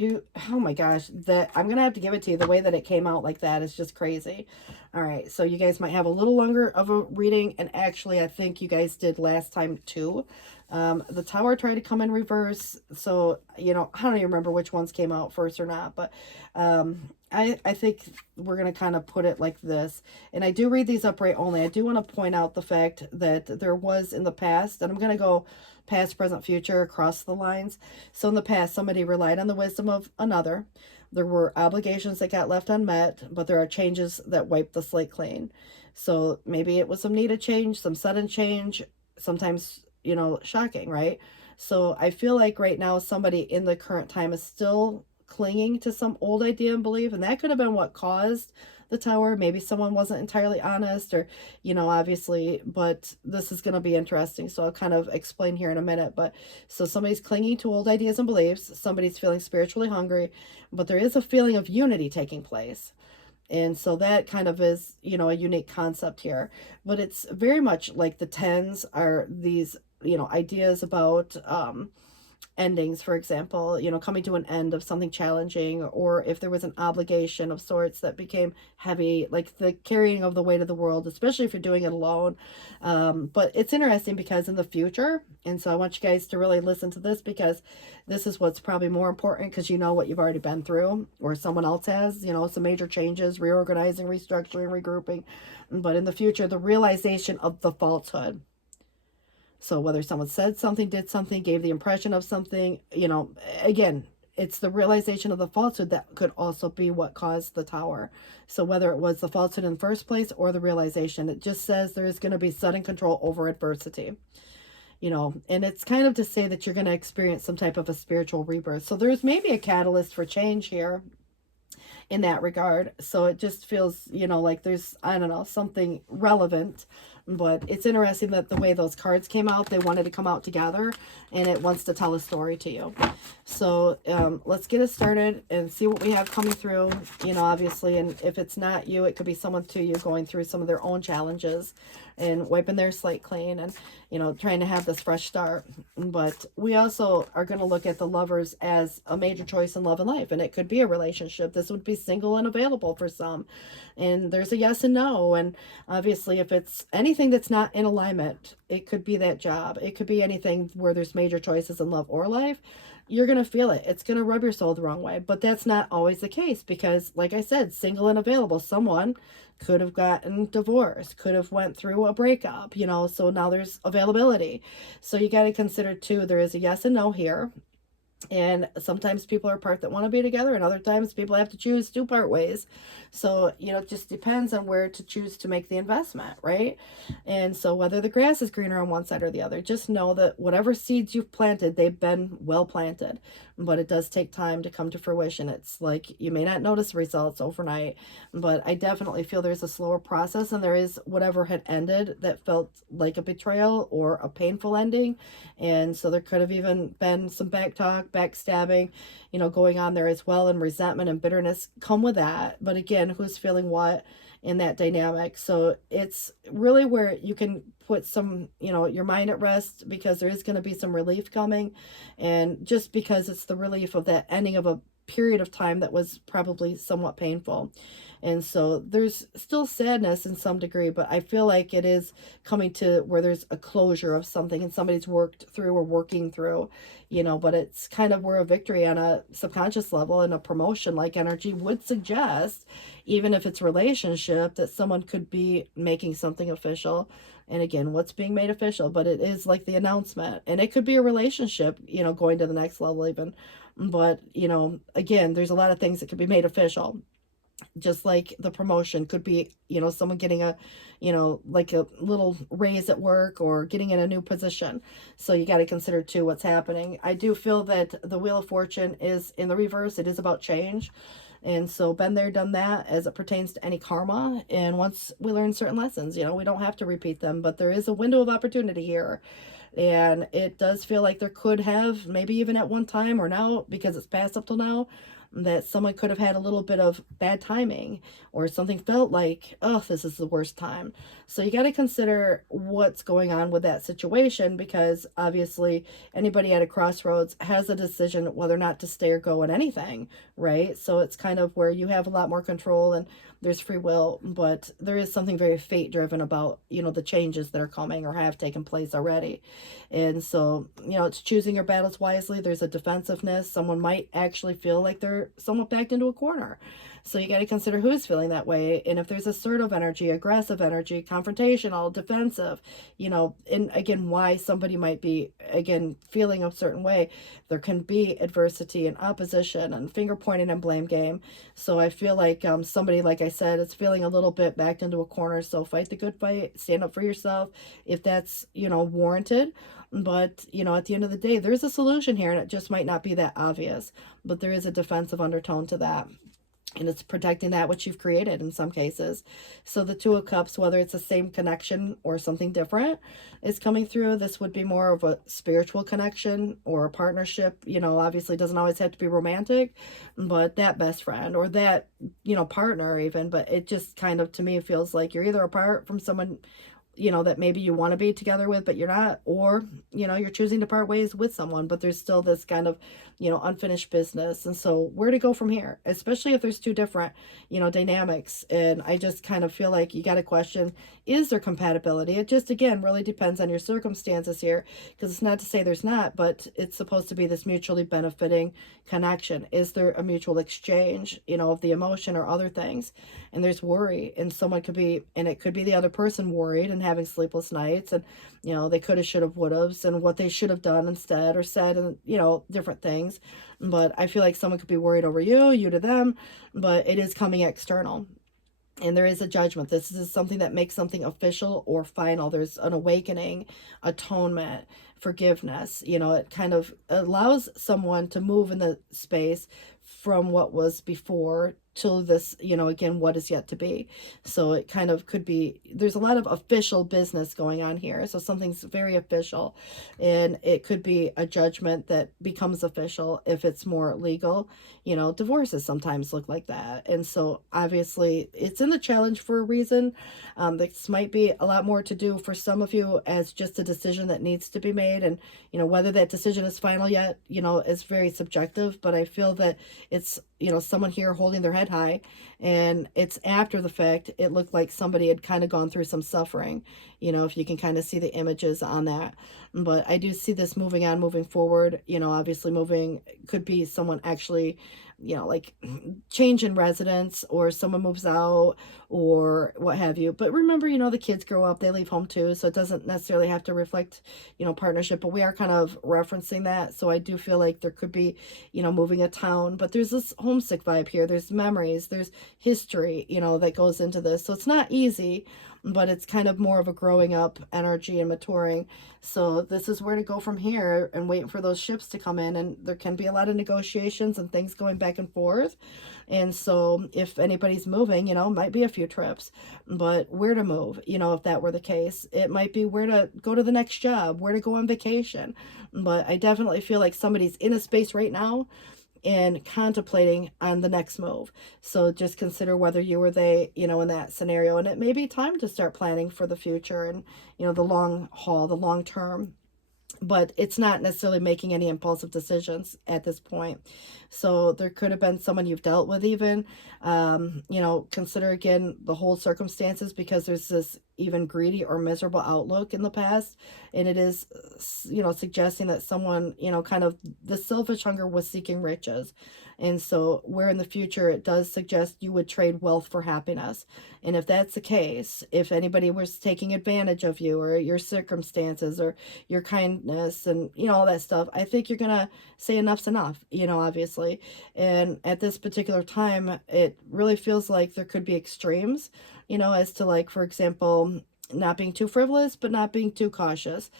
oh my gosh, I'm going to have to give it to you. The way that it came out like that is just crazy. All right, so you guys might have a little longer of a reading, and actually I think you guys did last time too. The Tower tried to come in reverse, so, you know, I don't even remember which ones came out first or not, but I think we're going to kind of put it like this. And I do read these upright only. I do want to point out the fact that there was in the past, and I'm going to go past, present, future across the lines. So in the past, somebody relied on the wisdom of another. There were obligations that got left unmet, but there are changes that wipe the slate clean. So maybe it was some needed change, some sudden change, sometimes, you know, shocking, right? So I feel like right now somebody in the current time is still clinging to some old idea and belief, and that could have been what caused the Tower. Maybe someone wasn't entirely honest, or, you know, obviously, but this is going to be interesting, so I'll kind of explain here in a minute. But so somebody's clinging to old ideas and beliefs, somebody's feeling spiritually hungry, but there is a feeling of unity taking place. And so that kind of is, you know, a unique concept here. But it's very much like the tens are these, you know, ideas about endings, for example, you know, coming to an end of something challenging, or if there was an obligation of sorts that became heavy, like the carrying of the weight of the world, especially if you're doing it alone. But it's interesting because in the future, and so I want you guys to really listen to this, because this is what's probably more important, because you know what you've already been through, or someone else has, you know, some major changes, reorganizing, restructuring, regrouping. But in the future, the realization of the falsehood. So whether someone said something, did something, gave the impression of something, you know, again, it's the realization of the falsehood that could also be what caused the Tower. So whether it was the falsehood in the first place or the realization, it just says there is going to be sudden control over adversity. You know, and it's kind of to say that you're going to experience some type of a spiritual rebirth. So there's maybe a catalyst for change here in that regard. So it just feels, you know, like there's, I don't know, something relevant. But it's interesting that the way those cards came out, they wanted to come out together, and it wants to tell a story to you. So let's get it started and see what we have coming through, you know, obviously. And if it's not you, it could be someone to you going through some of their own challenges and wiping their slate clean and, you know, trying to have this fresh start. But we also are going to look at the Lovers as a major choice in love and life, and it could be a relationship. This would be single and available for some, and there's a yes and no. And obviously, if it's anything that's not in alignment, it could be that job. It could be anything where there's major choices in love or life. you're going to feel it. It's going to rub your soul the wrong way. But that's not always the case because, like I said, single and available, someone could have gotten divorced, could have went through a breakup, you know, so now there's availability. So you got to consider too, there is a yes and no here. And sometimes people are part that want to be together, and other times people have to choose to part ways. So, you know, it just depends on where to choose to make the investment, right? And so whether the grass is greener on one side or the other, just know that whatever seeds you've planted, they've been well planted. But it does take time to come to fruition. It's like you may not notice results overnight, but I definitely feel there's a slower process, and there is whatever had ended that felt like a betrayal or a painful ending. And so there could have even been some back talk, backstabbing, you know, going on there as well, and resentment and bitterness come with that. But again, who's feeling what in that dynamic? So it's really where you can put some, you know, your mind at rest, because there is going to be some relief coming. And just because it's the relief of that ending of a period of time that was probably somewhat painful. And so there's still sadness in some degree, but I feel like it is coming to where there's a closure of something and somebody's worked through or working through, you know, but it's kind of where a victory on a subconscious level and a promotion like energy would suggest, even if it's relationship, that someone could be making something official. And again, what's being made official, but it is like the announcement, and it could be a relationship, you know, going to the next level even. But, you know, again, there's a lot of things that could be made official, just like the promotion could be, you know, someone getting a, you know, like a little raise at work or getting in a new position. So you got to consider too what's happening. I do feel that the Wheel of Fortune is in the reverse. It is about change. And so been there, done that as it pertains to any karma. And once we learn certain lessons, you know, we don't have to repeat them, but there is a window of opportunity here. And it does feel like there could have, maybe even at one time or now, because it's passed up till now, that someone could have had a little bit of bad timing, or something felt like, oh, this is the worst time. So you got to consider what's going on with that situation, because obviously anybody at a crossroads has a decision whether or not to stay or go at anything, right? So it's kind of where you have a lot more control and there's free will, but there is something very fate driven about, you know, the changes that are coming or have taken place already. And so, you know, it's choosing your battles wisely. There's a defensiveness. Someone might actually feel like they're somewhat backed into a corner. So you got to consider who's feeling that way. And if there's assertive energy, aggressive energy, confrontational, defensive, you know, and again, why somebody might be, again, feeling a certain way, there can be adversity and opposition and finger pointing and blame game. So I feel like somebody, like I said, is feeling a little bit backed into a corner. So fight the good fight, stand up for yourself if that's, you know, warranted. But, you know, at the end of the day, there's a solution here, and it just might not be that obvious. But there is a defensive undertone to that. And it's protecting that which you've created in some cases. So the Two of Cups, whether it's the same connection or something different, is coming through. This would be more of a spiritual connection or a partnership. You know, obviously it doesn't always have to be romantic, but that best friend or that, you know, partner even. But it just kind of, to me, feels like you're either apart from someone, you know, that maybe you want to be together with, but you're not, or, you know, you're choosing to part ways with someone, but there's still this kind of, you know, unfinished business. And so where to go from here, especially if there's two different, you know, dynamics. And I just kind of feel like you got to question, is there compatibility? It just, again, really depends on your circumstances here, because it's not to say there's not, but it's supposed to be this mutually benefiting connection. Is there a mutual exchange, you know, of the emotion or other things? And there's worry, and someone could be, and it could be the other person worried and having sleepless nights, and, you know, they could have, should have, would have, and what they should have done instead or said, and, you know, different things. But I feel like someone could be worried over you, you to them, but it is coming external. And there is a judgment. This is something that makes something official or final. There's an awakening, atonement, forgiveness. You know, it kind of allows someone to move in the space from what was before to this, you know, again, what is yet to be. So it kind of could be, there's a lot of official business going on here. So something's very official, and it could be a judgment that becomes official if it's more legal. You know, divorces sometimes look like that. And so obviously it's in the challenge for a reason. This might be a lot more to do for some of you as just a decision that needs to be made. And, you know, whether that decision is final yet, you know, is very subjective, but I feel that it's, someone here holding their head high, and it's after the fact. It looked like somebody had kind of gone through some suffering, if you can kind of see the images on that. But I do see this moving on, moving forward, obviously moving, could be someone actually, like change in residence, or someone moves out or what have you. But remember, the kids grow up, they leave home too, so it doesn't necessarily have to reflect, partnership, but we are kind of referencing that. So I do feel like there could be, moving a town, but there's this homesick vibe here. There's memories, there's history, that goes into this. So it's not easy, but it's kind of more of a growing up energy and maturing. So this is where to go from here, and waiting for those ships to come in, and there can be a lot of negotiations and things going back and forth. And so if anybody's moving, it might be a few trips, but where to move, if that were the case, it might be where to go to the next job, where to go on vacation. But I definitely feel like somebody's in a space right now and contemplating on the next move. So just consider whether you or they, in that scenario, and it may be time to start planning for the future and, the long haul, the long term. But it's not necessarily making any impulsive decisions at this point. So there could have been someone you've dealt with even, consider again the whole circumstances, because there's this even greedy or miserable outlook in the past. And it is, suggesting that someone, kind of the selfish hunger was seeking riches. And so where in the future it does suggest you would trade wealth for happiness. And if that's the case, if anybody was taking advantage of you or your circumstances or your kindness and, all that stuff, I think you're going to say enough's enough, obviously. And at this particular time, it really feels like there could be extremes, as to, like, for example, not being too frivolous, but not being too cautious.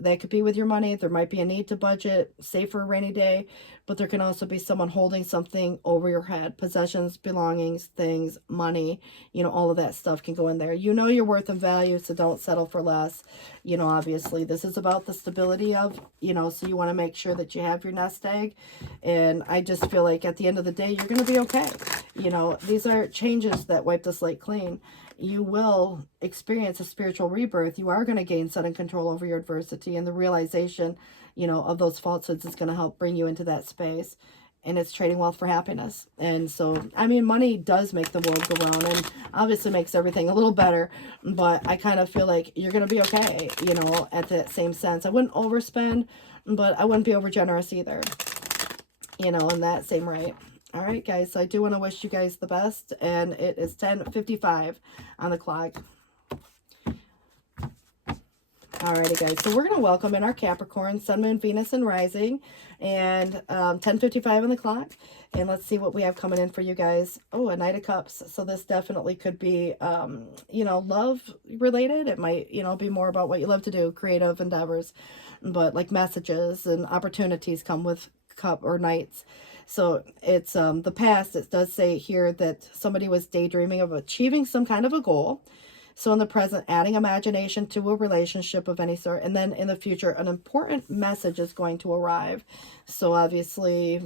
That could be with your money. There might be a need to budget, save for a rainy day, but there can also be someone holding something over your head. Possessions, belongings, things, money, all of that stuff can go in there. Your worth and value, so don't settle for less. Obviously, this is about the stability of, so you want to make sure that you have your nest egg. And I just feel like at the end of the day, you're going to be okay. These are changes that wipe the slate clean. You will experience a spiritual rebirth. You are going to gain sudden control over your adversity, and the realization, of those falsehoods is going to help bring you into that space. And it's trading wealth for happiness. And so, money does make the world go round, and obviously makes everything a little better. But I kind of feel like you're going to be okay, at that same sense. I wouldn't overspend, but I wouldn't be over generous either, in that same right. All right, guys, so I do want to wish you guys the best, and it is 10:55 on the clock. Alrighty, guys, so we're going to welcome in our Capricorn, Sun, Moon, Venus, and Rising, and 10:55 on the clock. And let's see what we have coming in for you guys. Oh, a Knight of Cups. So this definitely could be, love related. It might, be more about what you love to do, creative endeavors, but like messages and opportunities come with cup or knights. So it's the past. It does say here that somebody was daydreaming of achieving some kind of a goal. So in the present, adding imagination to a relationship of any sort. And then in the future, an important message is going to arrive. So obviously,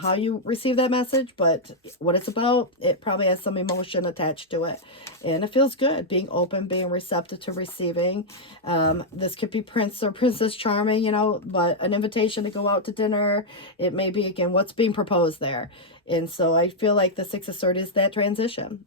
how you receive that message, but what it's about, it probably has some emotion attached to it. And it feels good, being open, being receptive to receiving. This could be Prince or Princess Charming, but an invitation to go out to dinner. It may be, again, what's being proposed there. And so I feel like the Six of Swords is that transition.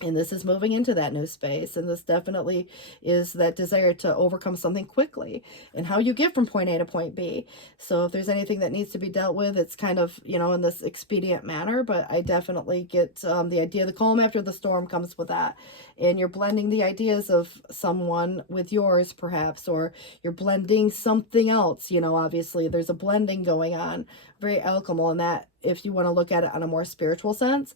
And this is moving into that new space. And this definitely is that desire to overcome something quickly and how you get from point A to point B. So if there's anything that needs to be dealt with, it's kind of, in this expedient manner. But I definitely get the idea, the calm after the storm comes with that. And you're blending the ideas of someone with yours, perhaps, or you're blending something else. Obviously, there's a blending going on, very alchemical in that, if you want to look at it on a more spiritual sense.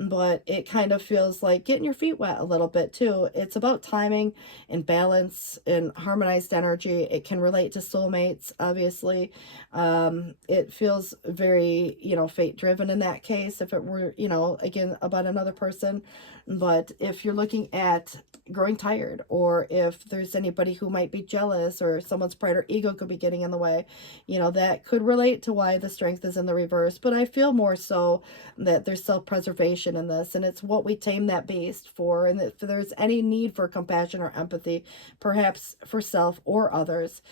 But it kind of feels like getting your feet wet a little bit too. It's about timing and balance and harmonized energy. It can relate to soulmates, obviously. It feels very, fate driven in that case, if it were, again, about another person. But if you're looking at growing tired, or if there's anybody who might be jealous, or someone's pride or ego could be getting in the way, that could relate to why the Strength is in the reverse. But I feel more so that there's self-preservation compassion in this, and it's what we tame that beast for. And if there's any need for compassion or empathy, perhaps for self or others,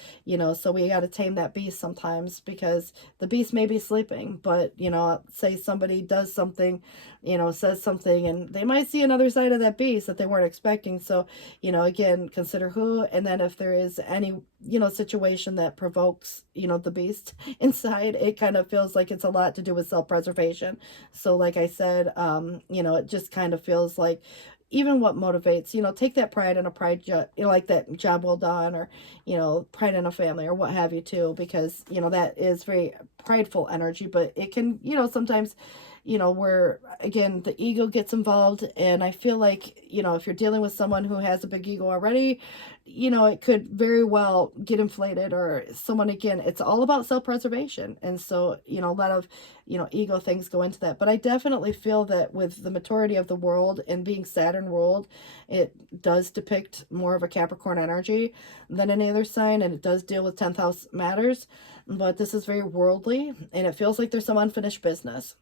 so we got to tame that beast sometimes, because the beast may be sleeping, but say somebody does something, says something, and they might see another side of that beast that they weren't expecting. So again, consider who, and then if there is any situation that provokes the beast inside, it kind of feels like it's a lot to do with self-preservation. So like I said, it just kind of feels like even what motivates, take that pride in a like that job well done, or pride in a family or what have you too, because that is very prideful energy. But it can sometimes where again the ego gets involved, and I feel like if you're dealing with someone who has a big ego already, it could very well get inflated, or someone, again, it's all about self-preservation, and so a lot of ego things go into that. But I definitely feel that with the maturity of the world and being Saturn ruled, it does depict more of a Capricorn energy than any other sign, and it does deal with 10th house matters. But this is very worldly, and it feels like there's some unfinished business,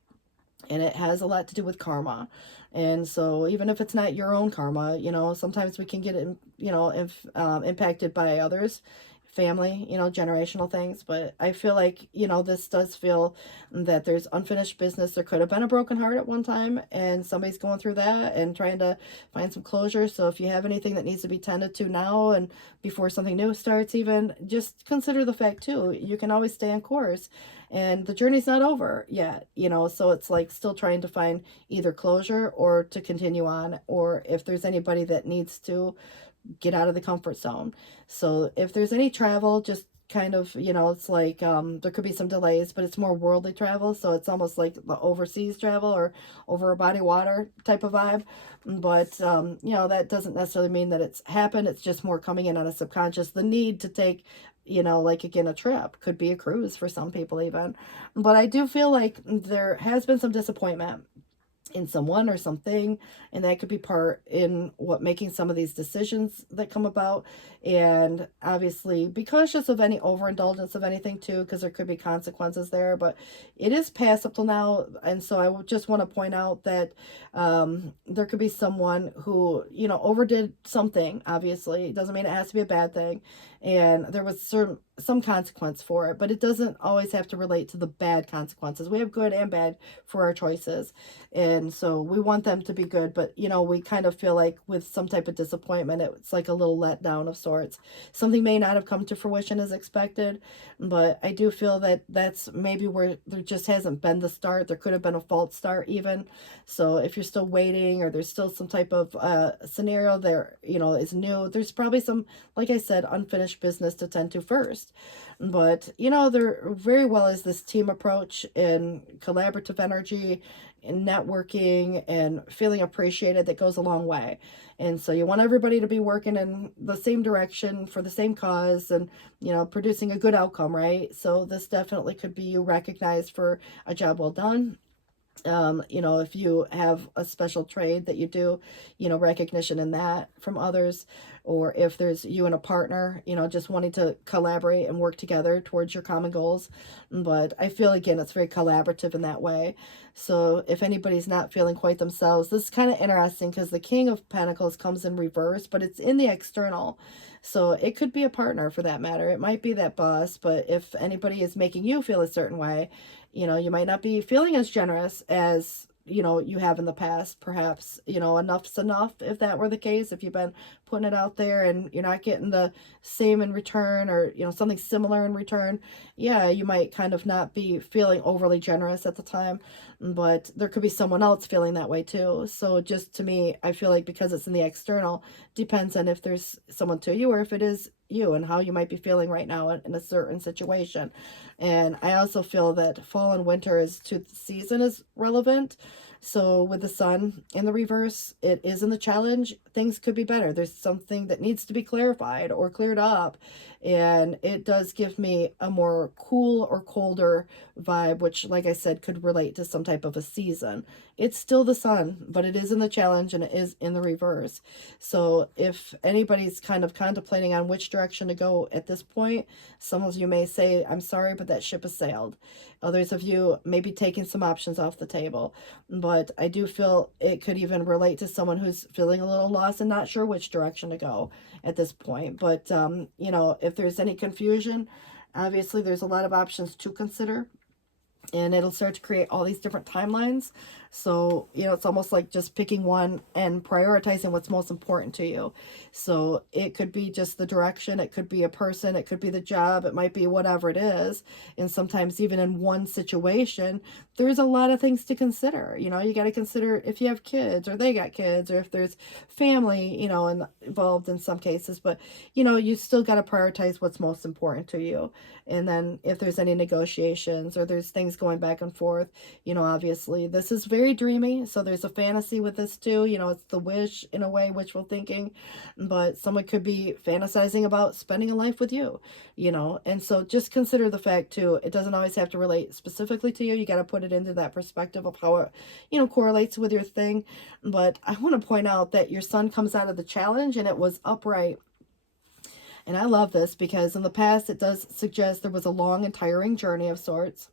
and it has a lot to do with karma. And so even if it's not your own karma, sometimes we can get impacted by others, family, generational things. But I feel like this does feel that there's unfinished business. There could have been a broken heart at one time, and somebody's going through that and trying to find some closure. So if you have anything that needs to be tended to now, and before something new starts, even just consider the fact too, you can always stay on course, and the journey's not over yet, so it's like still trying to find either closure or to continue on, or if there's anybody that needs to get out of the comfort zone. So if there's any travel, just kind of, it's like there could be some delays, but it's more worldly travel, so it's almost like the overseas travel or over a body of water type of vibe. But that doesn't necessarily mean that it's happened. It's just more coming in on a subconscious, the need to take like again, a trip, could be a cruise for some people even. But I do feel like there has been some disappointment in someone or something, and that could be part in what making some of these decisions that come about. And obviously be cautious of any overindulgence of anything too, because there could be consequences there. But it is past up till now, and so I would just want to point out that there could be someone who overdid something. Obviously it doesn't mean it has to be a bad thing, and there was some consequence for it, but it doesn't always have to relate to the bad consequences. We have good and bad for our choices, and so we want them to be good. But we kind of feel like with some type of disappointment, it's like a little letdown of sorts. Something may not have come to fruition as expected, but I do feel that that's maybe where there just hasn't been the start. There could have been a false start even. So if you're still waiting, or there's still some type of scenario there is new, there's probably some, like I said, unfinished business to tend to first. But there very well is this team approach and collaborative energy and networking and feeling appreciated that goes a long way. And so you want everybody to be working in the same direction for the same cause, and producing a good outcome, right? So this definitely could be you recognized for a job well done. If you have a special trade that you do, recognition in that from others, or if there's you and a partner, just wanting to collaborate and work together towards your common goals. But I feel, again, it's very collaborative in that way. So if anybody's not feeling quite themselves, this is kind of interesting, because the King of Pentacles comes in reverse, but it's in the external. So it could be a partner for that matter. It might be that boss, but if anybody is making you feel a certain way, you might not be feeling as generous as you have in the past. Perhaps enough's enough, if that were the case. If you've been putting it out there and you're not getting the same in return, or something similar in return, yeah, you might kind of not be feeling overly generous at the time. But there could be someone else feeling that way too. So just, to me, I feel like because it's in the external, depends on if there's someone to you, or if it is you, and how you might be feeling right now in a certain situation. And I also feel that fall and winter is to the season is relevant. So with the sun in the reverse, it is in the challenge. Things could be better. There's something that needs to be clarified or cleared up. And it does give me a more cool or colder vibe, which, like I said, could relate to some type of a season it's still the Sun, but it is in the challenge and it is in the reverse. So if anybody's kind of contemplating on which direction to go at this point, some of you may say, I'm sorry, but that ship has sailed. Others of you may be taking some options off the table. But I do feel it could even relate to someone who's feeling a little lost and not sure which direction to go at this point. But, you know, if there's any confusion, obviously there's a lot of options to consider. And it'll start to create all these different timelines. So, you know, it's almost like just picking one and prioritizing what's most important to you. So it could be just the direction, it could be a person, it could be the job, it might be whatever it is. And sometimes even in one situation, there's a lot of things to consider. You know, you got to consider if you have kids or they got kids, or if there's family, you know, involved in some cases. But, you know, you still got to prioritize what's most important to you. And then if there's any negotiations or there's things going back and forth, you know, obviously this is very dreamy. So there's a fantasy with this too. You know, it's the wish in a way, wishful thinking, but someone could be fantasizing about spending a life with you, you know. And so just consider the fact too, it doesn't always have to relate specifically to you. You got to put it into that perspective of how it, you know, correlates with your thing. But I want to point out that your Sun comes out of the challenge and it was upright. And I love this because in the past, it does suggest there was a long and tiring journey of sorts.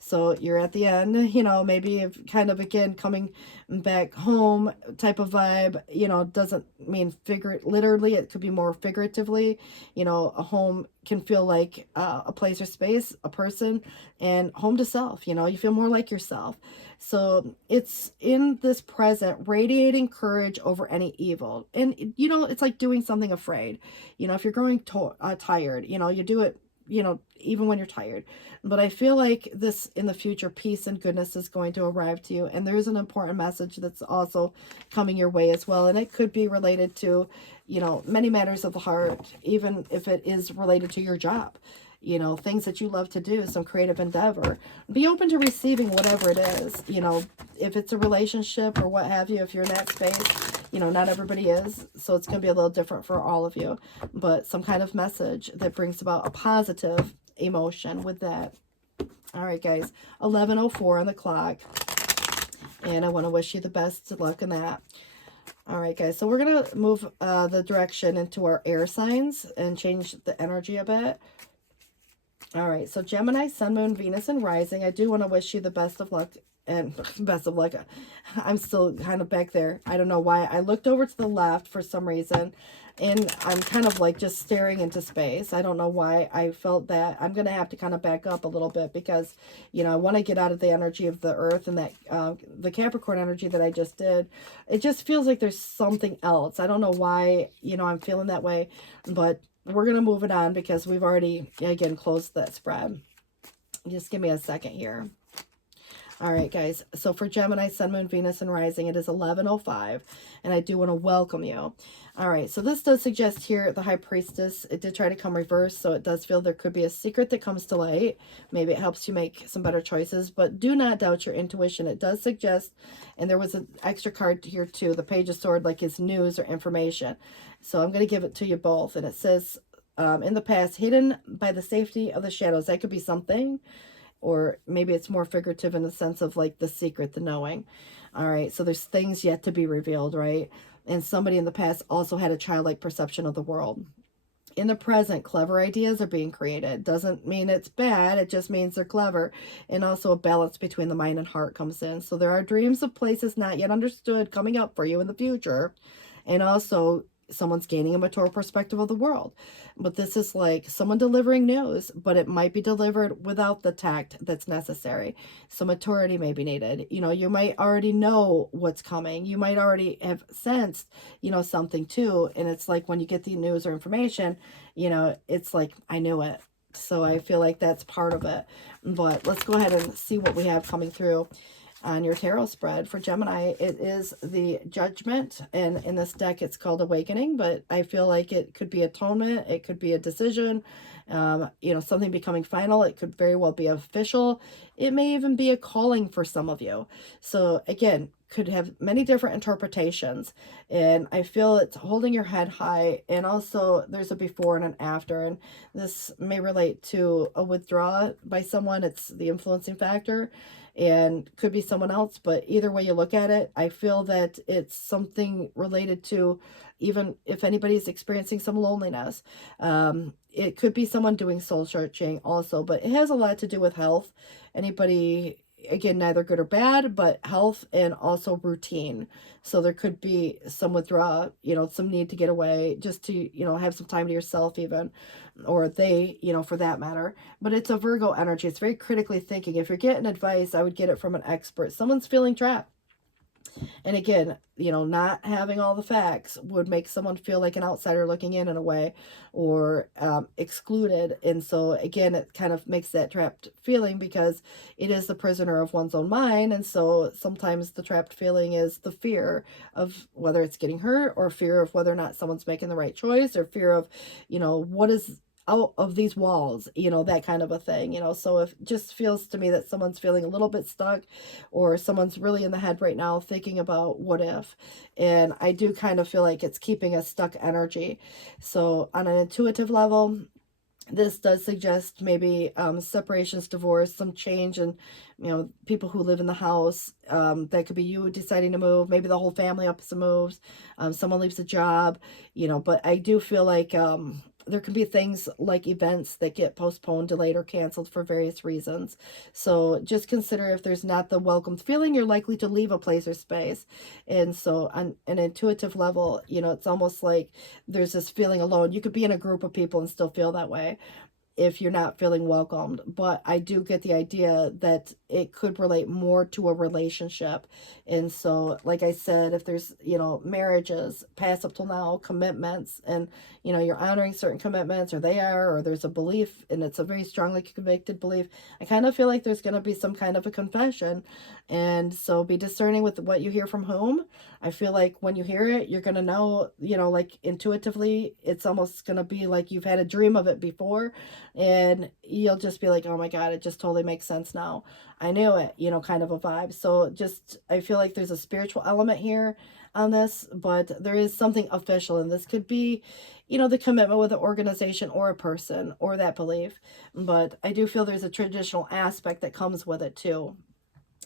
So you're at the end, you know, maybe kind of, again, coming back home type of vibe, you know, doesn't mean literally, it could be more figuratively. You know, a home can feel like a place or space, a person, and home to self, you know, you feel more like yourself. So it's in this present, radiating courage over any evil. And, you know, it's like doing something afraid. You know, if you're growing tired, you know, you do it, you know, even when you're tired. But I feel like this in the future, peace and goodness is going to arrive to you. And there's an important message that's also coming your way as well. And it could be related to, you know, many matters of the heart, even if it is related to your job, you know, things that you love to do, some creative endeavor. Be open to receiving whatever it is, you know, if it's a relationship or what have you, if you're in that space. You know, not everybody is, so it's going to be a little different for all of you. But some kind of message that brings about a positive emotion with that. All right, guys, 11:04 on the clock. And I want to wish you the best of luck in that. All right, guys, so we're going to move the direction into our air signs and change the energy a bit. All right, so Gemini, Sun, Moon, Venus, and Rising. I do want to wish you the best of luck. And best of luck. I'm still kind of back there. I don't know why. I looked over to the left for some reason. And I'm kind of like just staring into space. I don't know why I felt that. I'm going to have to kind of back up a little bit because, you know, I want to get out of the energy of the earth and that the Capricorn energy that I just did. It just feels like there's something else. I don't know why, you know, I'm feeling that way. But we're going to move it on because we've already, again, closed that spread. Just give me a second here. All right, guys. So for Gemini, Sun, Moon, Venus, and Rising, it is 11:05, and I do want to welcome you. All right, so this does suggest here the High Priestess. It did try to come reverse, so it does feel there could be a secret that comes to light. Maybe it helps you make some better choices, but do not doubt your intuition. It does suggest, and there was an extra card here too, the Page of Swords, like is news or information. So I'm going to give it to you both, and it says, in the past, hidden by the safety of the shadows. That could be something. Or maybe it's more figurative in the sense of like the secret, the knowing. All right, so there's things yet to be revealed, right? And somebody in the past also had a childlike perception of the world. In the present, clever ideas are being created. Doesn't mean it's bad, it just means they're clever. And also a balance between the mind and heart comes in. So there are dreams of places not yet understood coming up for you in the future. And also someone's gaining a mature perspective of the world. But this is like someone delivering news, but it might be delivered without the tact that's necessary. So maturity may be needed. You know, you might already know what's coming. You might already have sensed, you know, something too. And it's like when you get the news or information, you know, it's like, I knew it. So I feel like that's part of it. But let's go ahead and see what we have coming through on your tarot spread. For Gemini, it is the Judgment, and in this deck it's called Awakening, but I feel like it could be atonement, it could be a decision, you know, something becoming final. It could very well be official. It may even be a calling for some of you. So again, could have many different interpretations, and I feel it's holding your head high, and also there's a before and an after, and this may relate to a withdrawal by someone. It's the influencing factor. and could be someone else, but either way you look at it, I feel that it's something related to, even if anybody's experiencing some loneliness. It could be someone doing soul searching also, but it has a lot to do with health. Anybody, again, neither good or bad, but health and also routine. So there could be some withdrawal, some need to get away, just to, have some time to yourself even, or they, for that matter. But it's a Virgo energy. It's very critically thinking. If you're getting advice, I would get it from an expert. Someone's feeling trapped. And again, not having all the facts would make someone feel like an outsider looking in a way, or excluded. And so again, it kind of makes that trapped feeling, because it is the prisoner of one's own mind. And so sometimes the trapped feeling is the fear of whether it's getting hurt, or fear of whether or not someone's making the right choice, or fear of, what is out of these walls, that kind of a thing, so it just feels to me that someone's feeling a little bit stuck, or someone's really in the head right now thinking about what if. And I do kind of feel like it's keeping a stuck energy. So on an intuitive level, this does suggest maybe separations, divorce, some change, and people who live in the house. That could be you deciding to move. Maybe the whole family up some moves. Someone leaves a job. But I do feel like there can be things like events that get postponed, delayed, or canceled for various reasons. So just consider, if there's not the welcomed feeling, you're likely to leave a place or space. And so on an intuitive level, it's almost like there's this feeling alone. You could be in a group of people and still feel that way if you're not feeling welcomed. But I do get the idea that it could relate more to a relationship. And so, like I said, if there's, marriages past up till now, commitments, and, you're honoring certain commitments, or they are, or there's a belief, and it's a very strongly convicted belief, I kind of feel like there's going to be some kind of a confession. And so be discerning with what you hear from whom. I feel like when you hear it, you're going to know, like intuitively, it's almost going to be like you've had a dream of it before, and you'll just be like, oh my God, it just totally makes sense now. I knew it, kind of a vibe. So just, I feel like there's a spiritual element here on this, but there is something official, and this could be, the commitment with an organization or a person or that belief. But I do feel there's a traditional aspect that comes with it too.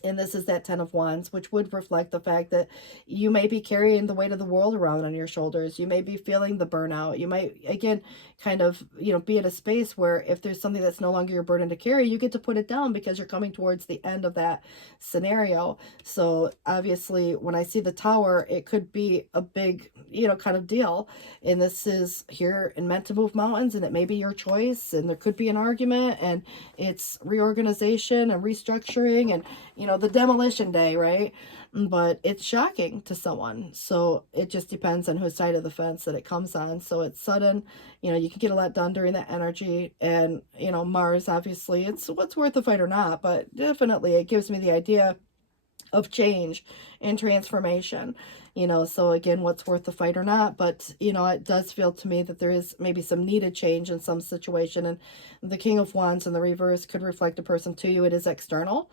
And this is that 10 of Wands, which would reflect the fact that you may be carrying the weight of the world around on your shoulders. You may be feeling the burnout. You might, again, kind of, be in a space where if there's something that's no longer your burden to carry, you get to put it down because you're coming towards the end of that scenario. So obviously, when I see the Tower, it could be a big, kind of deal. And this is here and meant to move mountains, and it may be your choice, and there could be an argument, and it's reorganization and restructuring, and the demolition day, right? But it's shocking to someone. So it just depends on whose side of the fence that it comes on. So it's sudden, you can get a lot done during that energy. And, Mars, obviously, it's what's worth the fight or not, but definitely it gives me the idea of change and transformation. So again, what's worth the fight or not, but it does feel to me that there is maybe some needed change in some situation. And the King of Wands in the reverse could reflect a person to you. It is external,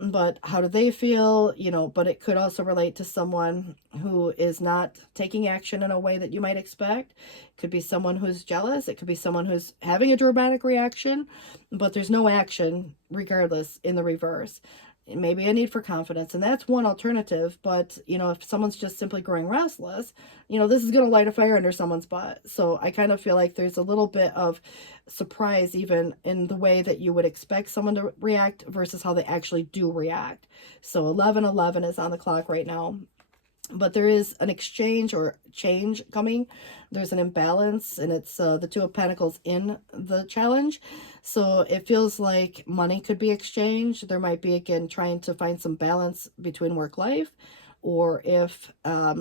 but how do they feel? But it could also relate to someone who is not taking action in a way that you might expect. It could be someone who's jealous. It could be someone who's having a dramatic reaction, but there's no action regardless in the reverse. Maybe a need for confidence, and that's one alternative. But if someone's just simply growing restless, this is going to light a fire under someone's butt. So I kind of feel like there's a little bit of surprise even in the way that you would expect someone to react versus how they actually do react. So 11:11 is on the clock right now. But there is an exchange or change coming. There's an imbalance, and it's the Two of Pentacles in the challenge. So it feels like money could be exchanged. There might be, again, trying to find some balance between work-life. Or if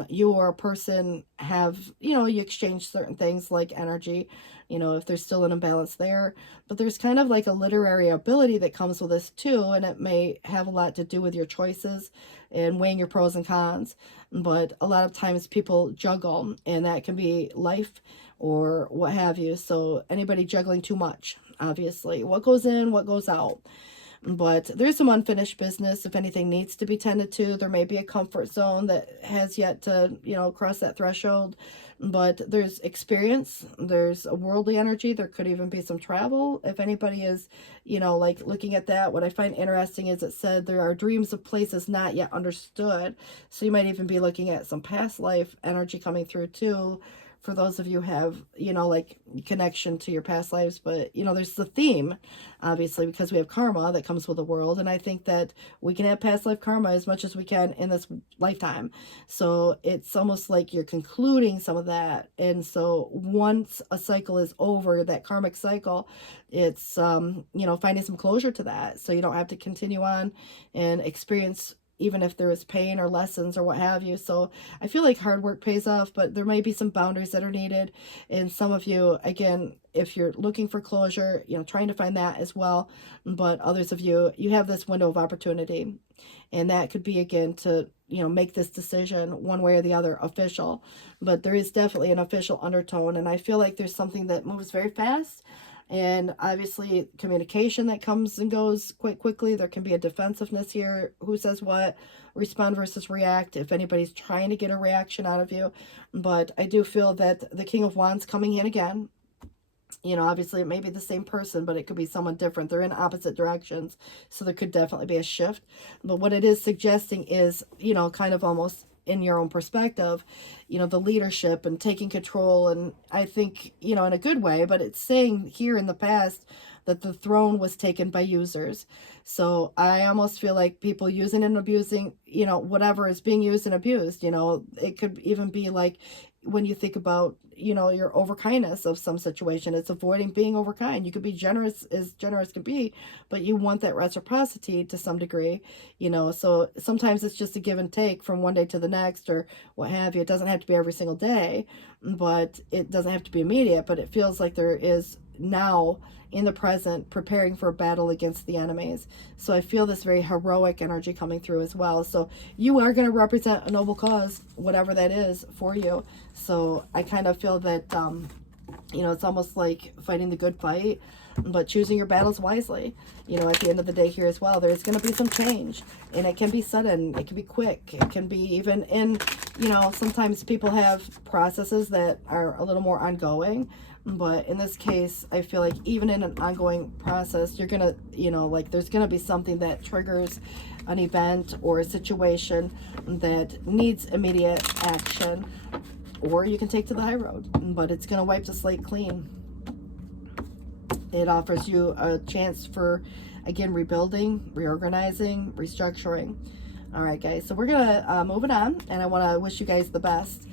you or a person have, you exchange certain things like energy, if there's still an imbalance there. But there's kind of like a literary ability that comes with this too, and it may have a lot to do with your choices and weighing your pros and cons. But a lot of times people juggle, and that can be life or what have you. So anybody juggling too much, obviously. What goes in, what goes out. But there's some unfinished business. If anything needs to be tended to, there may be a comfort zone that has yet to, cross that threshold. but there's experience, there's a worldly energy, there could even be some travel. If anybody is, like looking at that, what I find interesting is it said there are dreams of places not yet understood. So you might even be looking at some past life energy coming through too, for those of you who have, like connection to your past lives. But, there's the theme, obviously, because we have karma that comes with the world. And I think that we can have past life karma as much as we can in this lifetime. So it's almost like you're concluding some of that. And so once a cycle is over, that karmic cycle, it's, finding some closure to that. So you don't have to continue on and experience, even if there is pain or lessons or what have you. So I feel like hard work pays off, but there might be some boundaries that are needed. And some of you, again, if you're looking for closure, trying to find that as well. But others of you, you have this window of opportunity. And that could be, again, to, make this decision one way or the other official. But there is definitely an official undertone. And I feel like there's something that moves very fast. And obviously communication that comes and goes quite quickly. There can be a defensiveness here. Who says what? Respond versus react, if anybody's trying to get a reaction out of you. But I do feel that the King of Wands coming in again, obviously it may be the same person, but it could be someone different. They're in opposite directions. So there could definitely be a shift. But what it is suggesting is, kind of almost in your own perspective, the leadership and taking control. And I think, in a good way, but it's saying here in the past that the throne was taken by users. So I almost feel like people using and abusing, whatever is being used and abused, it could even be like when you think about, your overkindness of some situation, it's avoiding being overkind. You could be generous as generous can be, but you want that reciprocity to some degree, so sometimes it's just a give and take from one day to the next or what have you. It doesn't have to be every single day, but it doesn't have to be immediate, but it feels like there is now in the present preparing for a battle against the enemies. So I feel this very heroic energy coming through as well. So you are going to represent a noble cause, whatever that is for you. So I kind of feel that, it's almost like fighting the good fight, but choosing your battles wisely. At the end of the day here as well, there's going to be some change, and it can be sudden, it can be quick, it can be even in, sometimes people have processes that are a little more ongoing. But in this case, I feel like even in an ongoing process, you're going to, there's going to be something that triggers an event or a situation that needs immediate action, or you can take to the high road, but it's going to wipe the slate clean. It offers you a chance for, again, rebuilding, reorganizing, restructuring. All right, guys, so we're going to move it on, and I want to wish you guys the best.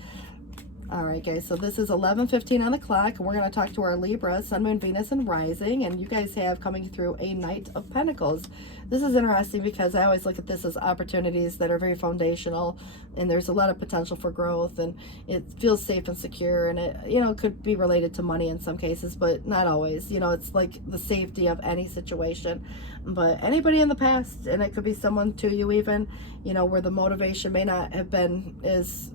All right, guys, so this is 11:15 on the clock, and we're going to talk to our Libra, Sun, Moon, Venus, and Rising, and you guys have coming through a Knight of Pentacles. This is interesting because I always look at this as opportunities that are very foundational, and there's a lot of potential for growth, and it feels safe and secure, and it, could be related to money in some cases, but not always. It's like the safety of any situation. But anybody in the past, and it could be someone to you even, where the motivation may not have been as,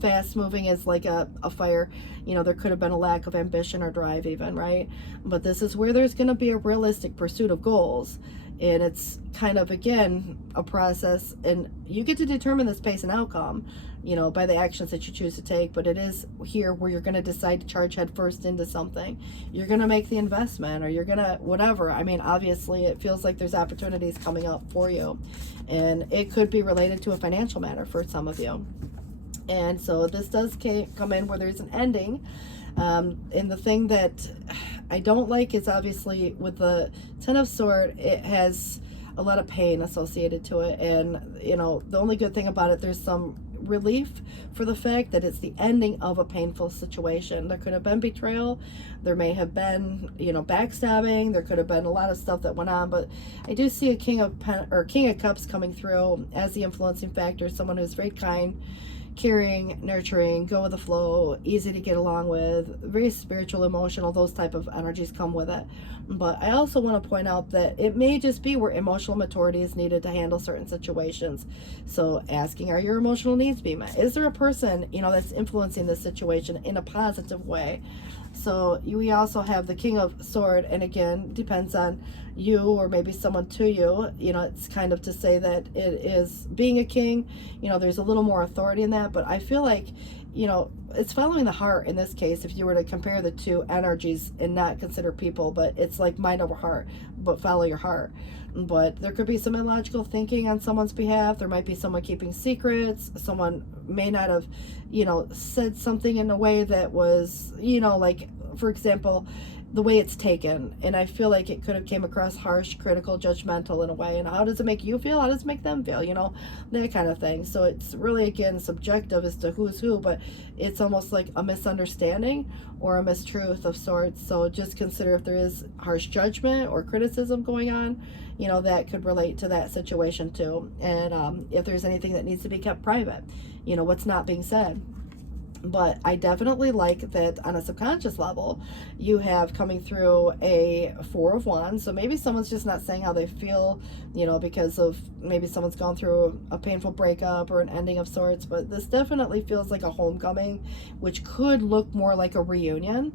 fast moving as like a fire. There could have been a lack of ambition or drive even, right? But this is where there's going to be a realistic pursuit of goals. And it's kind of, again, a process, and you get to determine this pace and outcome, by the actions that you choose to take. But it is here where you're going to decide to charge head first into something. You're going to make the investment, or you're going to whatever. I mean, obviously it feels like there's opportunities coming up for you, and it could be related to a financial matter for some of you. And so this does come in where there's an ending. And the thing that I don't like is obviously with the Ten of Swords, it has a lot of pain associated to it. And, the only good thing about it, there's some relief for the fact that it's the ending of a painful situation. There could have been betrayal. There may have been, backstabbing. There could have been a lot of stuff that went on. But I do see a King of Cups coming through as the influencing factor, someone who's very kind, caring, nurturing, go with the flow, easy to get along with, very spiritual, emotional, those type of energies come with it. But I also want to point out that it may just be where emotional maturity is needed to handle certain situations. So asking, are your emotional needs being met? Is there a person, that's influencing this situation in a positive way? So we also have the King of Swords, and again, depends on you or maybe someone to you. It's kind of to say that it is being a king, there's a little more authority in that, but I feel like you know, it's following the heart in this case, if you were to compare the two energies and not consider people, but it's like mind over heart, but follow your heart. But there could be some illogical thinking on someone's behalf. There might be someone keeping secrets. Someone may not have, you know, said something in a way that was, you know, like, for example, the way it's taken, and I feel like it could have came across harsh, critical, judgmental in a way. And how does it make you feel? How does it make them feel? You know, that kind of thing. So it's really, again, subjective as to who's who, but it's almost like a misunderstanding or a mistruth of sorts. So just consider if there is harsh judgment or criticism going on, you know, that could relate to that situation too. And if there's anything that needs to be kept private, you know, what's not being said. But I definitely like that on a subconscious level, you have coming through a Four of Wands. So maybe someone's just not saying how they feel, you know, because of maybe someone's gone through a painful breakup or an ending of sorts. But this definitely feels like a homecoming, which could look more like a reunion.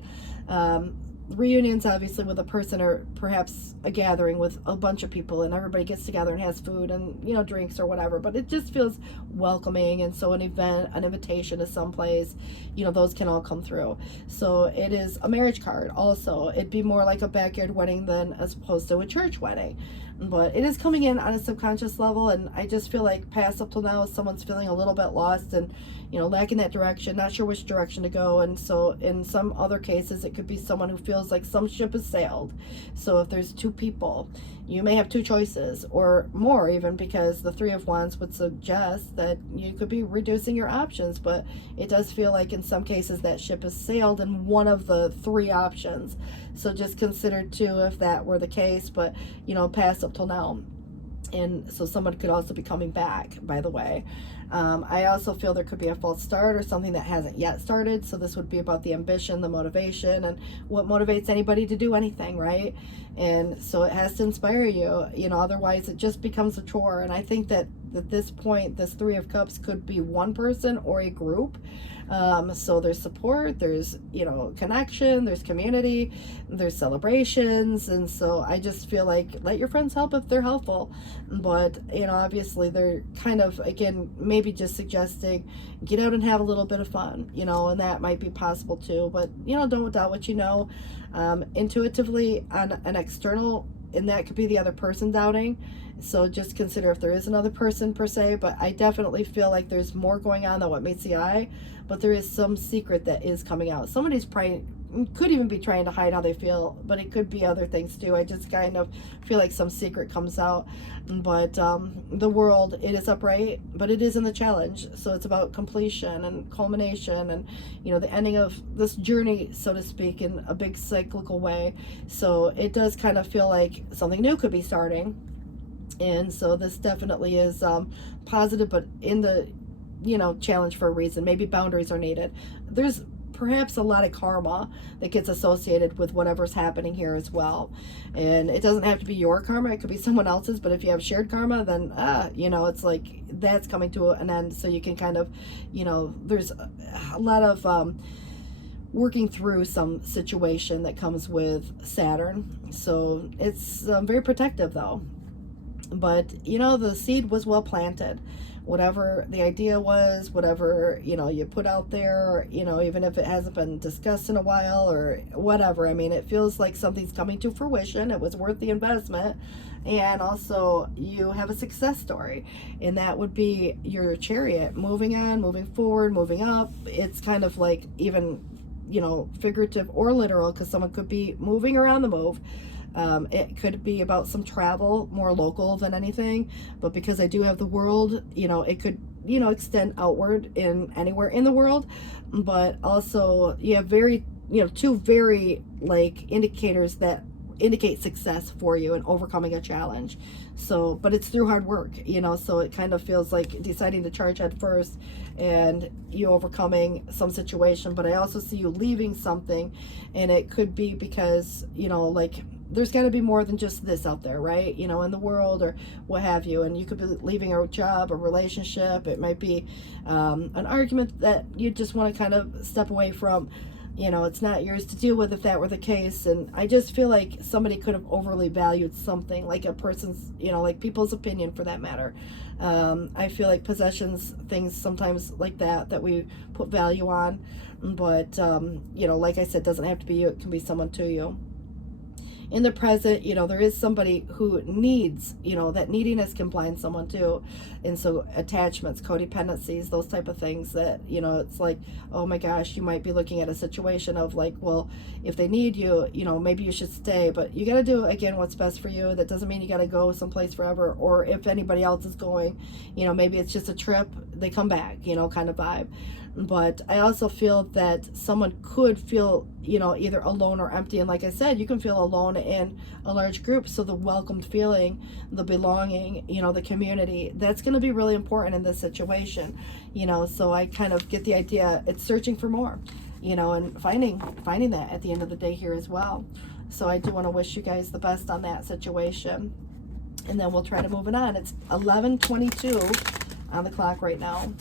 Reunions obviously with a person, or perhaps a gathering with a bunch of people and everybody gets together and has food and, you know, drinks or whatever, but it just feels welcoming. And so an event, an invitation to someplace, you know, those can all come through. So it is a marriage card also. It'd be more like a backyard wedding than as opposed to a church wedding, but it is coming in on a subconscious level. And I just feel like past up till now, someone's feeling a little bit lost and, you know, lacking that direction, not sure which direction to go. And so in some other cases, it could be someone who feels like some ship has sailed. So if there's two people, you may have two choices or more, even, because the Three of Wands would suggest that you could be reducing your options. But it does feel like in some cases that ship has sailed in one of the three options. So just consider too if that were the case, but, you know, past up till now. And so someone could also be coming back, by the way. I also feel there could be a false start or something that hasn't yet started. So this would be about the ambition, the motivation, and what motivates anybody to do anything, right? And so it has to inspire you, you know, otherwise it just becomes a chore. And I think that at this point, this Three of Cups could be one person or a group. So there's support, there's, you know, connection, there's community, there's celebrations. And so I just feel like let your friends help if they're helpful. But, you know, obviously they're kind of, again, maybe just suggesting get out and have a little bit of fun, you know, and that might be possible too. But, you know, don't doubt what you know. Intuitively on an external, and that could be the other person doubting. So just consider if there is another person per se, but I definitely feel like there's more going on than what meets the eye, but there is some secret that is coming out. Somebody's probably could even be trying to hide how they feel, but it could be other things too. I just kind of feel like some secret comes out. But the world, it is upright, but it is in the challenge. So it's about completion and culmination and, you know, the ending of this journey, so to speak, in a big cyclical way. So it does kind of feel like something new could be starting. And so this definitely is positive, but in the, you know, challenge for a reason. Maybe boundaries are needed. There's perhaps a lot of karma that gets associated with whatever's happening here as well. And it doesn't have to be your karma, it could be someone else's, but if you have shared karma, then you know, it's like that's coming to an end. So you can kind of, you know, there's a lot of working through some situation that comes with Saturn. So it's very protective though. But, you know, the seed was well planted. Whatever the idea was, whatever, you know, you put out there, you know, even if it hasn't been discussed in a while or whatever, I mean, it feels like something's coming to fruition. It was worth the investment. And also you have a success story, and that would be your Chariot, moving on, moving forward, moving up. It's kind of like even, you know, figurative or literal, because someone could be moving around the move. It could be about some travel, more local than anything, but because I do have the world, you know, it could, you know, extend outward in anywhere in the world. But also you have very, you know, two very like indicators that indicate success for you in overcoming a challenge. So, but it's through hard work, you know, so it kind of feels like deciding to charge head first and you overcoming some situation. But I also see you leaving something, and it could be because, you know, like there's got to be more than just this out there, right? You know, in the world or what have you. And you could be leaving a job, a relationship. It might be an argument that you just want to kind of step away from. you know, it's not yours to deal with if that were the case. And I just feel like somebody could have overly valued something, like a person's, you know, like people's opinion for that matter. I feel like possessions, things sometimes like that we put value on, but you know, like I said, doesn't have to be you, it can be someone to you. In the present, you know, there is somebody who needs, you know, that neediness can blind someone too. And so attachments, codependencies, those type of things that, you know, it's like, oh my gosh, you might be looking at a situation of like, well, if they need you, you know, maybe you should stay, but you got to do, again, what's best for you. That doesn't mean you got to go someplace forever, or if anybody else is going, you know, maybe it's just a trip, they come back, you know, kind of vibe. But I also feel that someone could feel, you know, either alone or empty. And like I said, you can feel alone in a large group. So the welcomed feeling, the belonging, you know, the community, that's going to be really important in this situation, you know. So I kind of get the idea, it's searching for more, you know, and finding that at the end of the day here as well. So I do want to wish you guys the best on that situation. And then we'll try to move it on. It's 11:22 on the clock right now.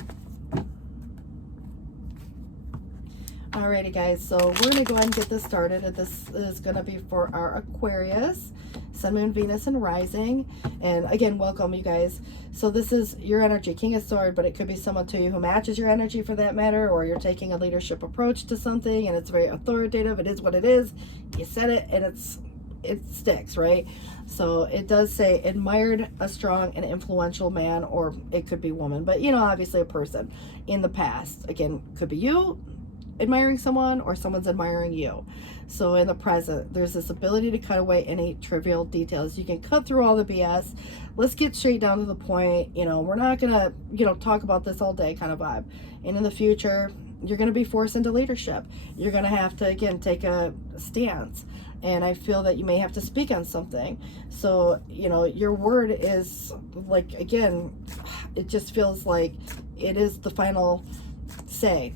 Alrighty guys, so we're going to go ahead and get this started. And this is going to be for our Aquarius, Sun, Moon, Venus, and Rising. And again, welcome you guys. So this is your energy, King of Swords, but it could be someone to you who matches your energy for that matter, or you're taking a leadership approach to something and it's very authoritative. It is what it is. You said it and it sticks, right? So it does say admired a strong and influential man, or it could be woman, but you know, obviously a person in the past. Again, could be you admiring someone, or someone's admiring you. So in the present, there's this ability to cut away any trivial details. You can cut through all the BS. Let's get straight down to the point. You know, we're not gonna, you know, talk about this all day kind of vibe. And in the future, you're gonna be forced into leadership. You're gonna have to, again, take a stance. And I feel that you may have to speak on something. So, you know, your word is like, again, it just feels like it is the final say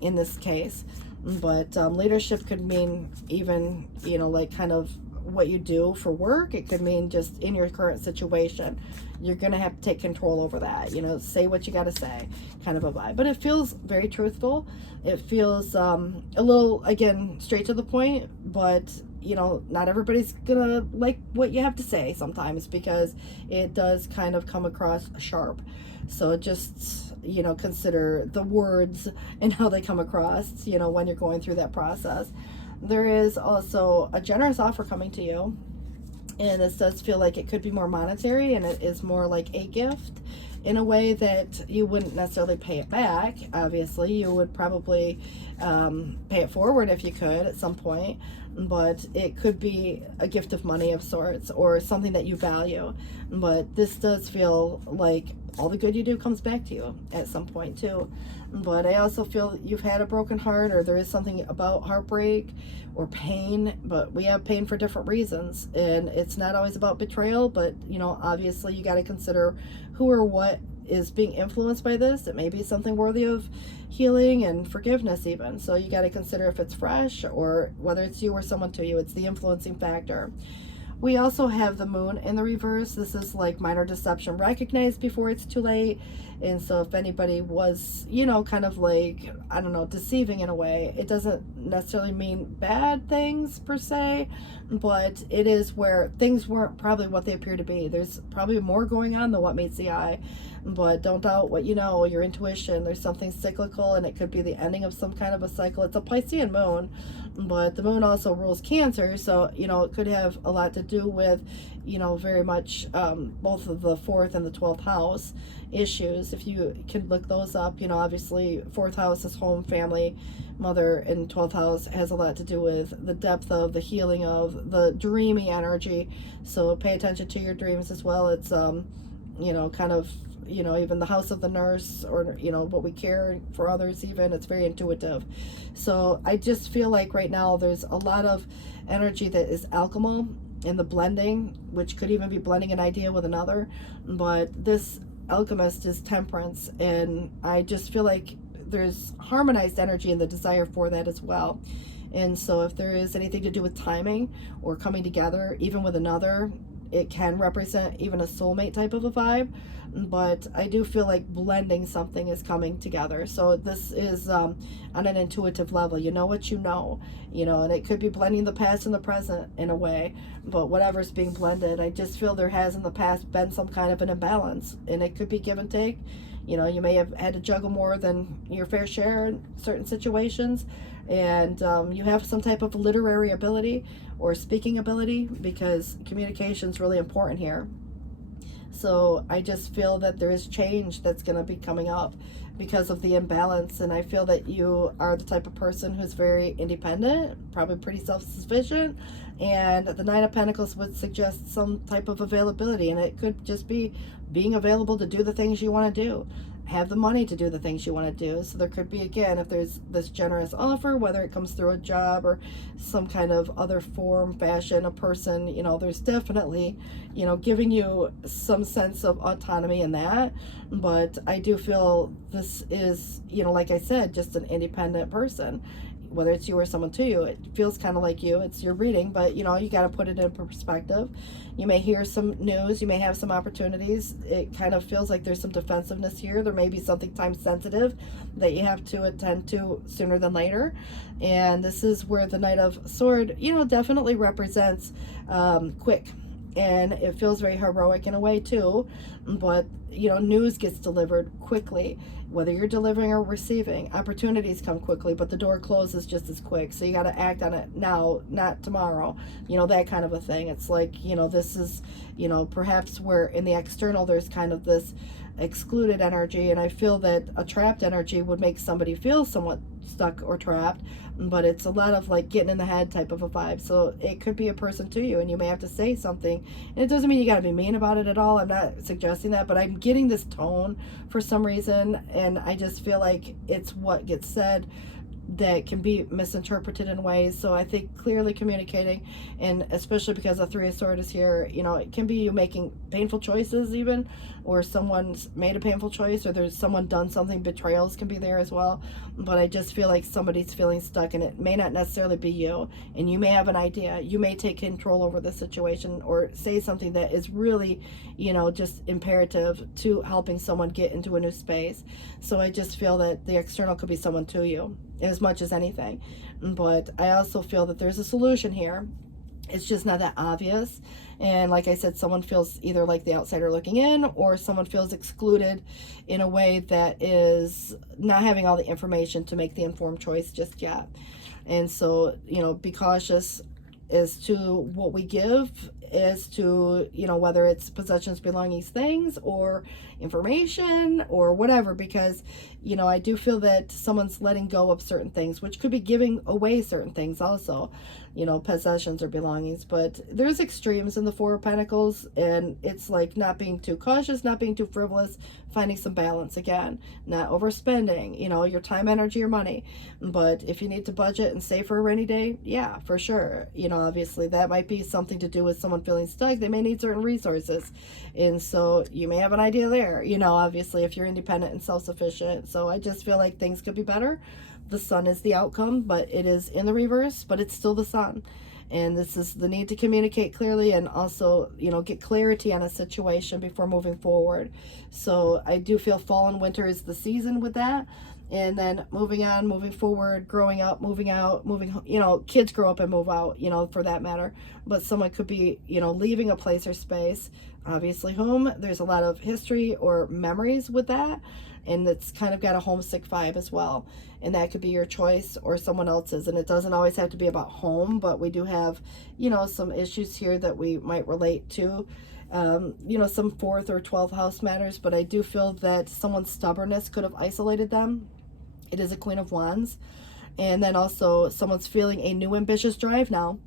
in this case. But leadership could mean even, you know, like kind of what you do for work. It could mean just in your current situation. You're gonna have to take control over that, you know, say what you gotta say, kind of a vibe. But it feels very truthful. It feels a little, again, straight to the point, but you know, not everybody's gonna like what you have to say sometimes, because it does kind of come across sharp. So just, you know, consider the words and how they come across, you know, when you're going through that process. There is also a generous offer coming to you, and this does feel like it could be more monetary, and it is more like a gift in a way that you wouldn't necessarily pay it back. Obviously, you would probably pay it forward if you could at some point, but it could be a gift of money of sorts, or something that you value. But this does feel like all the good you do comes back to you at some point too. But I also feel you've had a broken heart, or there is something about heartbreak or pain, but we have pain for different reasons, and it's not always about betrayal. But you know, obviously you got to consider who or what is being influenced by this. It may be something worthy of healing and forgiveness even. So you got to consider if it's fresh, or whether it's you or someone to you. It's the influencing factor. We also have the moon in the reverse. This is like minor deception. Recognize before it's too late. And so if anybody was, you know, kind of like, I don't know, deceiving in a way, it doesn't necessarily mean bad things per se, but it is where things weren't probably what they appear to be. There's probably more going on than what meets the eye. But don't doubt what you know, your intuition. There's something cyclical, and it could be the ending of some kind of a cycle. It's a Piscean moon, but the moon also rules Cancer, so you know, it could have a lot to do with, you know, very much both of the 4th and the 12th house issues. If you can look those up, you know, obviously 4th house is home, family, mother, and 12th house has a lot to do with the depth of the healing of the dreamy energy. So pay attention to your dreams as well. It's you know, kind of, you know, even the house of the nurse, or you know, what we care for others, even it's very intuitive. So I just feel like right now there's a lot of energy that is alchemical in the blending, which could even be blending an idea with another. But this alchemist is temperance, and I just feel like there's harmonized energy and the desire for that as well. And so if there is anything to do with timing or coming together even with another, it can represent even a soulmate type of a vibe, but I do feel like blending something is coming together. So this is on an intuitive level. You know what you know, and it could be blending the past and the present in a way, but whatever's being blended, I just feel there has in the past been some kind of an imbalance, and it could be give and take. You may have had to juggle more than your fair share in certain situations, and you have some type of literary ability or speaking ability, because communication is really important here. So I just feel that there is change that's going to be coming up because of the imbalance, and I feel that you are the type of person who's very independent, probably pretty self-sufficient, and the Nine of Pentacles would suggest some type of availability, and it could just be being available to do the things you want to do, have the money to do the things you want to do. So there could be, again, if there's this generous offer, whether it comes through a job or some kind of other form, fashion, a person, there's definitely, giving you some sense of autonomy in that. But I do feel this is, like I said, just an independent person. Whether it's you or someone to you, it feels kind of like you. It's your reading, but you got to put it in perspective. You may hear some news, you may have some opportunities. It kind of feels like there's some defensiveness here. There may be something time sensitive that you have to attend to sooner than later. And this is where the Knight of Sword, definitely represents quick. And it feels very heroic in a way too, but news gets delivered quickly. Whether you're delivering or receiving, opportunities come quickly, but the door closes just as quick. So you got to act on it now, not tomorrow. That kind of a thing. It's like, this is, perhaps where in the external there's kind of this excluded energy, and I feel that a trapped energy would make somebody feel somewhat stuck or trapped, but it's a lot of like getting in the head type of a vibe. So it could be a person to you, and you may have to say something, and it doesn't mean you got to be mean about it at all. I'm not suggesting that, but I'm getting this tone for some reason, and I just feel like it's what gets said that can be misinterpreted in ways. So I think clearly communicating, and especially because the Three of Swords is here, it can be you making painful choices even, or someone's made a painful choice, or there's someone done something. Betrayals can be there as well. But I just feel like somebody's feeling stuck, and it may not necessarily be you, and you may have an idea. You may take control over the situation or say something that is really, just imperative to helping someone get into a new space. So I just feel that the external could be someone to you as much as anything. But I also feel that there's a solution here. It's just not that obvious. And like I said, someone feels either like the outsider looking in, or someone feels excluded in a way that is not having all the information to make the informed choice just yet. And so, be cautious as to what we give, as to, whether it's possessions, belongings, things, or information, or whatever, because, I do feel that someone's letting go of certain things, which could be giving away certain things also, possessions or belongings. But there's extremes in the Four of Pentacles, and it's like not being too cautious, not being too frivolous, finding some balance again, not overspending, your time, energy, or money. But if you need to budget and save for a rainy day, yeah, for sure. Obviously that might be something to do with someone feeling stuck. They may need certain resources, and so you may have an idea there, obviously, if you're independent and self-sufficient. So I just feel like things could be better. The Sun is the outcome, but it is in the reverse, but it's still the Sun. And this is the need to communicate clearly, and also, get clarity on a situation before moving forward. So I do feel fall and winter is the season with that. And then moving on, moving forward, growing up, moving out, kids grow up and move out, for that matter. But someone could be, leaving a place or space. Obviously home, there's a lot of history or memories with that. And it's kind of got a homesick vibe as well. And that could be your choice or someone else's. And it doesn't always have to be about home, but we do have, some issues here that we might relate to. Some 4th or 12th house matters, but I do feel that someone's stubbornness could have isolated them. It is a Queen of Wands. And then also someone's feeling a new ambitious drive now.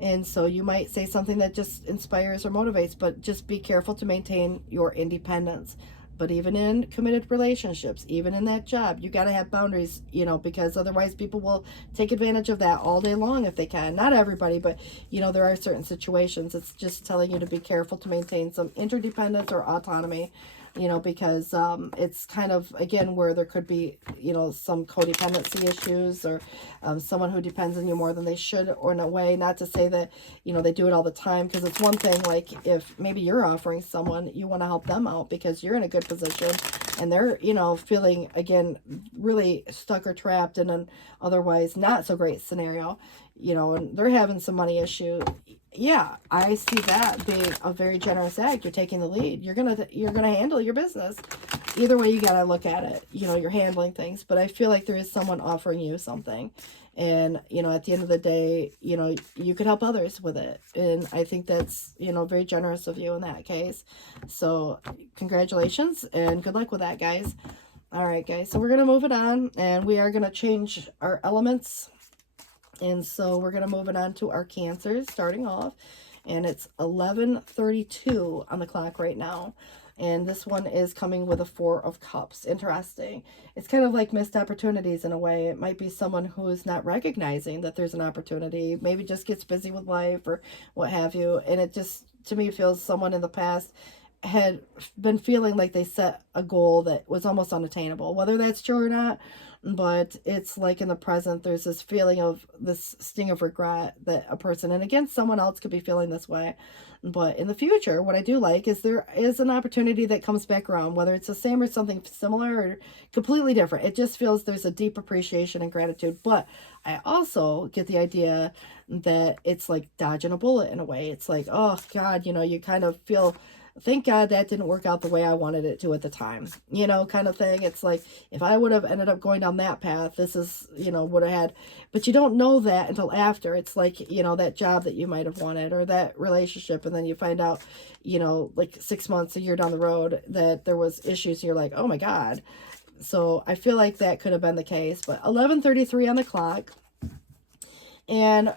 And so you might say something that just inspires or motivates, but just be careful to maintain your independence. But even in committed relationships, even in that job, you got to have boundaries, because otherwise people will take advantage of that all day long if they can. Not everybody, but, there are certain situations. It's just telling you to be careful to maintain some interdependence or autonomy you know, because it's kind of, again, where there could be, you know, some codependency issues, or someone who depends on you more than they should, or in a way, not to say that, you know, they do it all the time, because it's one thing, like, if maybe you're offering someone, you want to help them out because you're in a good position, and they're, you know, feeling, again, really stuck or trapped in an otherwise not so great scenario, you know, and they're having some money issue. Yeah, I see that being a very generous act. You're taking the lead. You're gonna handle your business. Either way, you gotta look at it. You know, you're handling things. But I feel like there is someone offering you something, and you know, at the end of the day, you know, you could help others with it. And I think that's, you know, very generous of you in that case. So congratulations and good luck with that, guys. All right, guys. So we're gonna move it on, and we are gonna change our elements. And so we're going to move it on to our Cancers, starting off. And it's 11:32 on the clock right now. And this one is coming with a 4 of Cups. Interesting. It's kind of like missed opportunities in a way. It might be someone who's not recognizing that there's an opportunity. Maybe just gets busy with life or what have you. And it just, to me, feels someone in the past had been feeling like they set a goal that was almost unattainable. Whether that's true or not, but it's like in the present, there's this feeling of this sting of regret that a person, and again, someone else could be feeling this way. But in the future, what I do like is there is an opportunity that comes back around, whether it's the same or something similar or completely different. It just feels there's a deep appreciation and gratitude. But I also get the idea that it's like dodging a bullet in a way. It's like, oh God, you know, you kind of feel, thank God that didn't work out the way I wanted it to at the time, you know, kind of thing. It's like, if I would have ended up going down that path, this is, you know, would have had, but you don't know that until after. It's like, you know, that job that you might have wanted, or that relationship, and then you find out, you know, like 6 months, a year down the road, that there was issues, and you're like, oh my God. So I feel like that could have been the case. But 11:33 on the clock. And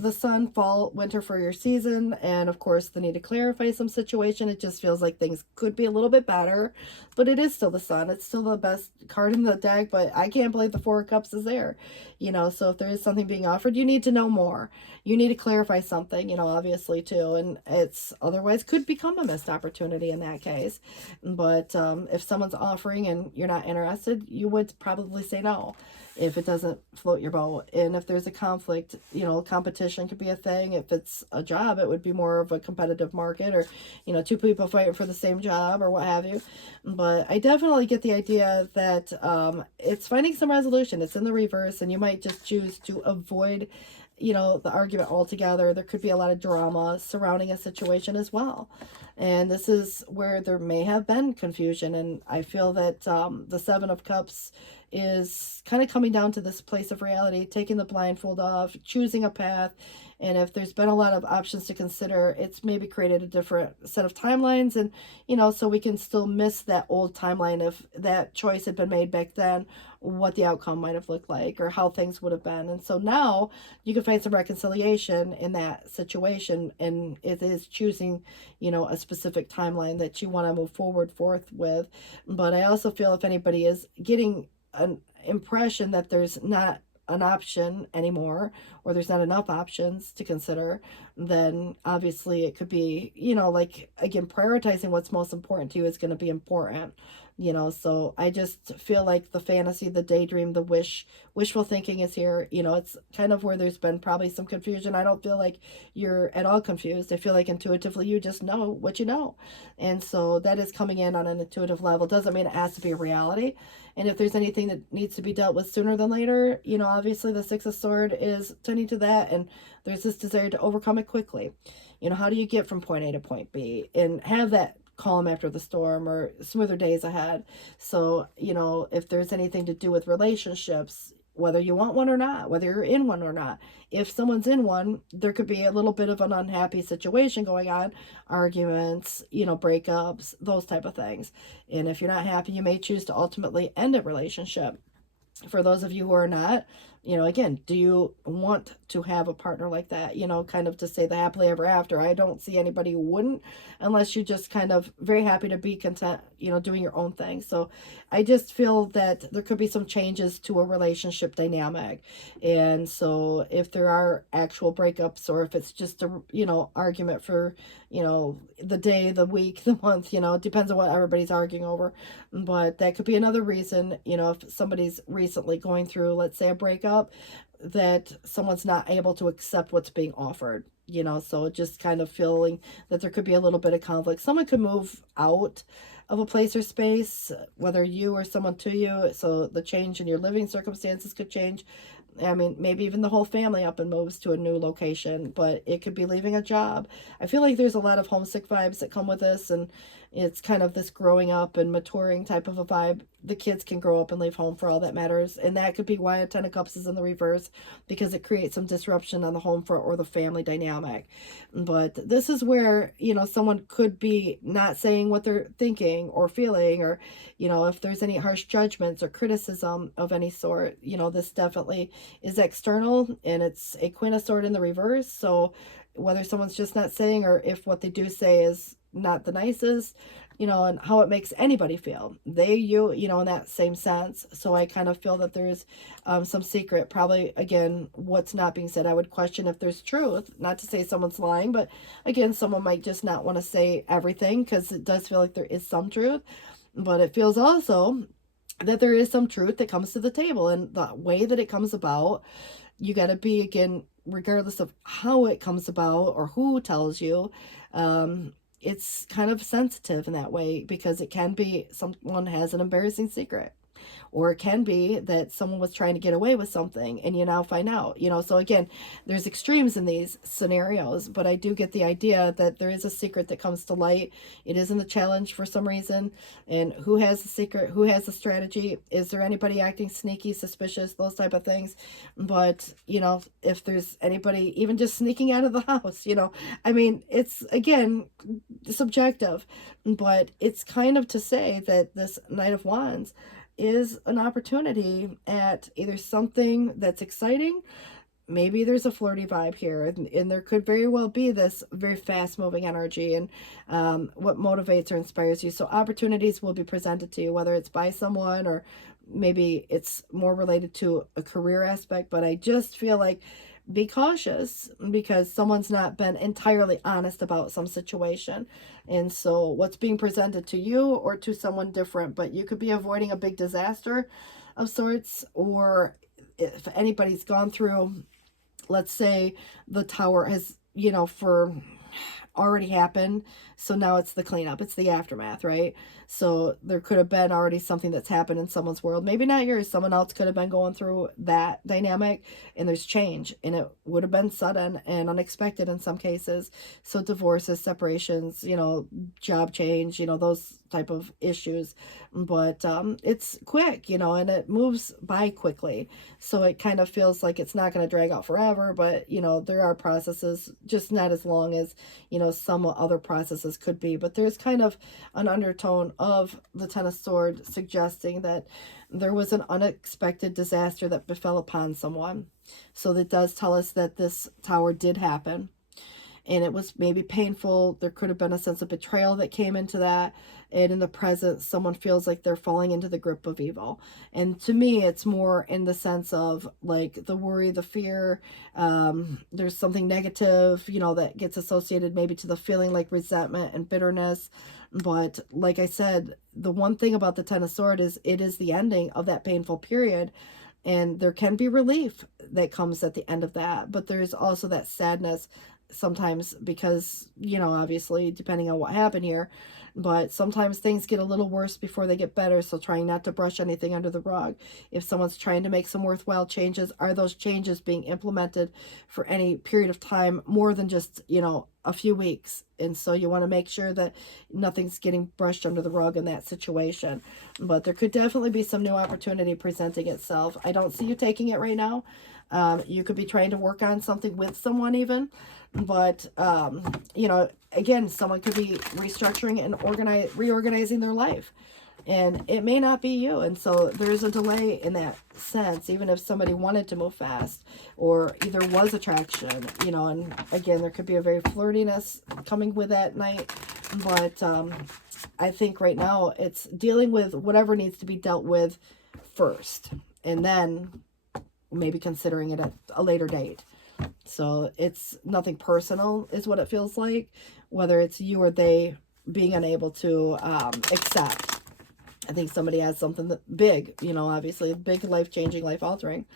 the sun, fall, winter for your season, and of course the need to clarify some situation. It just feels like things could be a little bit better, but it is still the sun. It's still the best card in the deck, but I can't believe the 4 of Cups is there, you know. So if there is something being offered, you need to know more. You need to clarify something, you know, obviously too, and it's otherwise could become a missed opportunity in that case. But if someone's offering and you're not interested, you would probably say no if it doesn't float your boat. And if there's a conflict, you know, competition could be a thing. If it's a job, it would be more of a competitive market, or, you know, 2 people fighting for the same job or what have you. But I definitely get the idea that it's finding some resolution. It's in the reverse, and you might just choose to avoid, you know, the argument altogether. There could be a lot of drama surrounding a situation as well. And this is where there may have been confusion. And I feel that the 7 of Cups is kind of coming down to this place of reality, taking the blindfold off, choosing a path. And if there's been a lot of options to consider, it's maybe created a different set of timelines. And, you know, so we can still miss that old timeline if that choice had been made back then, what the outcome might have looked like, or how things would have been. And so now you can find some reconciliation in that situation, and it is choosing, you know, a specific timeline that you want to move forth with. But I also feel if anybody is getting an impression that there's not an option anymore, or there's not enough options to consider, then obviously it could be, you know, like, again, prioritizing what's most important to you is going to be important, you know. So I just feel like the fantasy, the daydream, the wishful thinking is here. You know, it's kind of where there's been probably some confusion. I don't feel like you're at all confused. I feel like intuitively you just know what you know. And so that is coming in on an intuitive level. Doesn't mean it has to be a reality. And if there's anything that needs to be dealt with sooner than later, you know, obviously the 6 of Swords is tending to that, and there's this desire to overcome it quickly. You know, how do you get from point A to point B and have that calm after the storm, or smoother days ahead? So, you know, if there's anything to do with relationships, whether you want one or not, whether you're in one or not, if someone's in one, there could be a little bit of an unhappy situation going on, arguments, you know, breakups, those type of things. And if you're not happy, you may choose to ultimately end a relationship. For those of you who are not, You know, again, do you want to have a partner like that? You know, kind of to say the happily ever after. I don't see anybody who wouldn't, unless you're just kind of very happy to be content, you know, doing your own thing. So I just feel that there could be some changes to a relationship dynamic. And so if there are actual breakups, or if it's just a, you know, argument for, you know, the day, the week, the month, you know, it depends on what everybody's arguing over. But that could be another reason, you know, if somebody's recently going through, let's say, a breakup, that someone's not able to accept what's being offered, you know, so just kind of feeling that there could be a little bit of conflict. Someone could move out of a place or space, whether you or someone to you, so the change in your living circumstances could change. I mean, maybe even the whole family up and moves to a new location, but it could be leaving a job. I feel like there's a lot of homesick vibes that come with this, and it's kind of this growing up and maturing type of a vibe. The kids can grow up and leave home for all that matters, and that could be why a Ten of Cups is in the reverse, because it creates some disruption on the home front or the family dynamic. But this is where, you know, someone could be not saying what they're thinking or feeling, or, you know, if there's any harsh judgments or criticism of any sort, you know, this definitely is external, and it's a Queen of Swords in the reverse. So whether someone's just not saying, or if what they do say is not the nicest, you know, and how it makes anybody feel, they, you know, in that same sense. So I kind of feel that there's some secret, probably, again, what's not being said. I would question if there's truth, not to say someone's lying, but again, someone might just not want to say everything, because it does feel like there is some truth. But it feels also that there is some truth that comes to the table, and the way that it comes about, you got to be, again, regardless of how it comes about or who tells you, it's kind of sensitive in that way, because it can be someone has an embarrassing secret, or it can be that someone was trying to get away with something and you now find out, you know. So again, there's extremes in these scenarios, but I do get the idea that there is a secret that comes to light. It is in the challenge for some reason, and who has the secret, who has the strategy, is there anybody acting sneaky, suspicious, those type of things. But, you know, if there's anybody even just sneaking out of the house, you know, I mean, it's, again, subjective, but it's kind of to say that this Knight of Wands is an opportunity at either something that's exciting, maybe there's a flirty vibe here, and there could very well be this very fast moving energy, and what motivates or inspires you. So opportunities will be presented to you, whether it's by someone, or maybe it's more related to a career aspect. But I just feel like, be cautious, because someone's not been entirely honest about some situation. And so what's being presented to you or to someone different, but you could be avoiding a big disaster of sorts. Or if anybody's gone through, let's say the tower has, you know, for already happened, so now it's the cleanup, it's the aftermath, right? So there could have been already something that's happened in someone's world, maybe not yours, someone else could have been going through that dynamic, and there's change, and it would have been sudden and unexpected in some cases. So divorces, separations, you know, job change, you know, those type of issues. But it's quick, you know, and it moves by quickly, so it kind of feels like it's not going to drag out forever. But, you know, there are processes, just not as long as, you know, some other processes could be. But there's kind of an undertone of the Ten of Swords suggesting that there was an unexpected disaster that befell upon someone. So that does tell us that this tower did happen, and it was maybe painful. There could have been a sense of betrayal that came into that. And in the present, someone feels like they're falling into the grip of evil. And to me, it's more in the sense of like the worry, the fear. There's something negative, you know, that gets associated maybe to the feeling like resentment and bitterness. But like I said, the one thing about the Ten of Swords is it is the ending of that painful period. And there can be relief that comes at the end of that. But there's also that sadness sometimes, because, you know, obviously depending on what happened here, but sometimes things get a little worse before they get better. So trying not to brush anything under the rug. If someone's trying to make some worthwhile changes, are those changes being implemented for any period of time more than just, you know, a few weeks? And so you want to make sure that nothing's getting brushed under the rug in that situation. But there could definitely be some new opportunity presenting itself. I don't see you taking it right now. You could be trying to work on something with someone even. But, you know, again, someone could be restructuring and reorganizing their life. and it may not be you. And so there's a delay in that sense, even if somebody wanted to move fast, or either was attraction, you know. And again, there could be a very flirtiness coming with that night, but I think right now it's dealing with whatever needs to be dealt with first, and then maybe considering it at a later date. So it's nothing personal is what it feels like, whether it's you or they being unable to accept. I think somebody has something that big, you know, obviously big, life-changing, life-altering.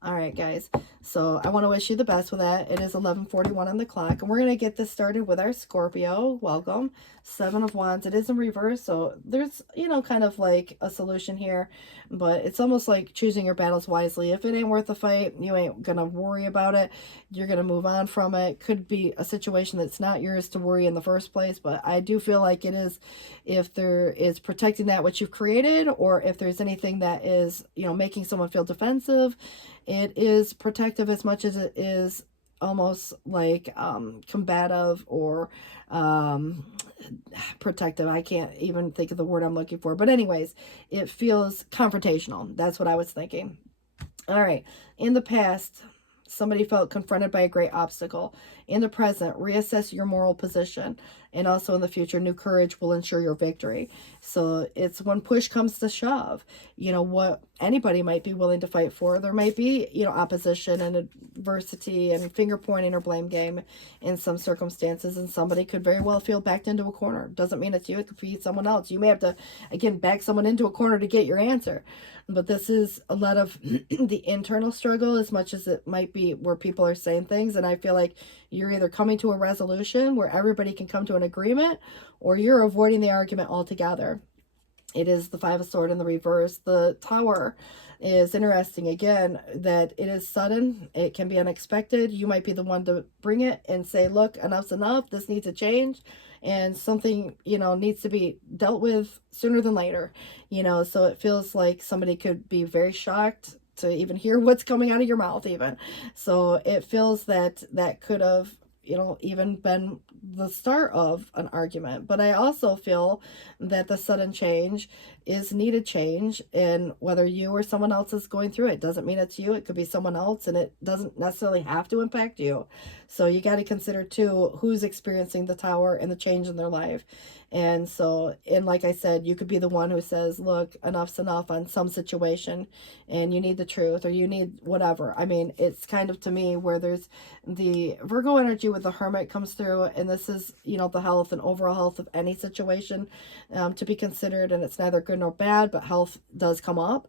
All right, guys. So I want to wish you the best with that. It is 11:41 on the clock, and we're going to get this started with our Scorpio. Welcome. 7 of Wands. It is in reverse, so there's, you know, kind of like a solution here, but it's almost like choosing your battles wisely. If it ain't worth the fight, you ain't going to worry about it. You're going to move on from it. Could be a situation that's not yours to worry in the first place, but I do feel like it is, if there is protecting that which you've created, or if there's anything that is, you know, making someone feel defensive, it is protective as much as it is almost like combative or protective. I can't even think of the word I'm looking for. But anyways, it feels confrontational. That's what I was thinking. All right. In the past, somebody felt confronted by a great obstacle. In the present, reassess your moral position. And also in the future, new courage will ensure your victory. So it's when push comes to shove, you know, what anybody might be willing to fight for. There might be, you know, opposition and adversity and finger pointing or blame game in some circumstances. And somebody could very well feel backed into a corner. Doesn't mean it's you. It could be someone else. You may have to, again, back someone into a corner to get your answer. But this is a lot of the internal struggle as much as it might be where people are saying things. And I feel like you're either coming to a resolution where everybody can come to an agreement, or you're avoiding the argument altogether. It is the 5 of Swords in the reverse. The Tower is interesting, again, that it is sudden. It can be unexpected. You might be the one to bring it and say, look, enough's enough. This needs to change. And something, you know, needs to be dealt with sooner than later, you know. So it feels like somebody could be very shocked to even hear what's coming out of your mouth even. So it feels that that could have, you know, even been the start of an argument. But I also feel that the sudden change is needed change, and whether you or someone else is going through it doesn't mean it's you. It could be someone else, and it doesn't necessarily have to impact you. So you got to consider too who's experiencing the Tower and the change in their life. And so, and like I said, you could be the one who says, look, enough's enough on some situation, and you need the truth, or you need whatever. I mean, it's kind of, to me, where there's the Virgo energy with the Hermit comes through, and this is, you know, the health and overall health of any situation to be considered, and it's neither good nor bad, but health does come up.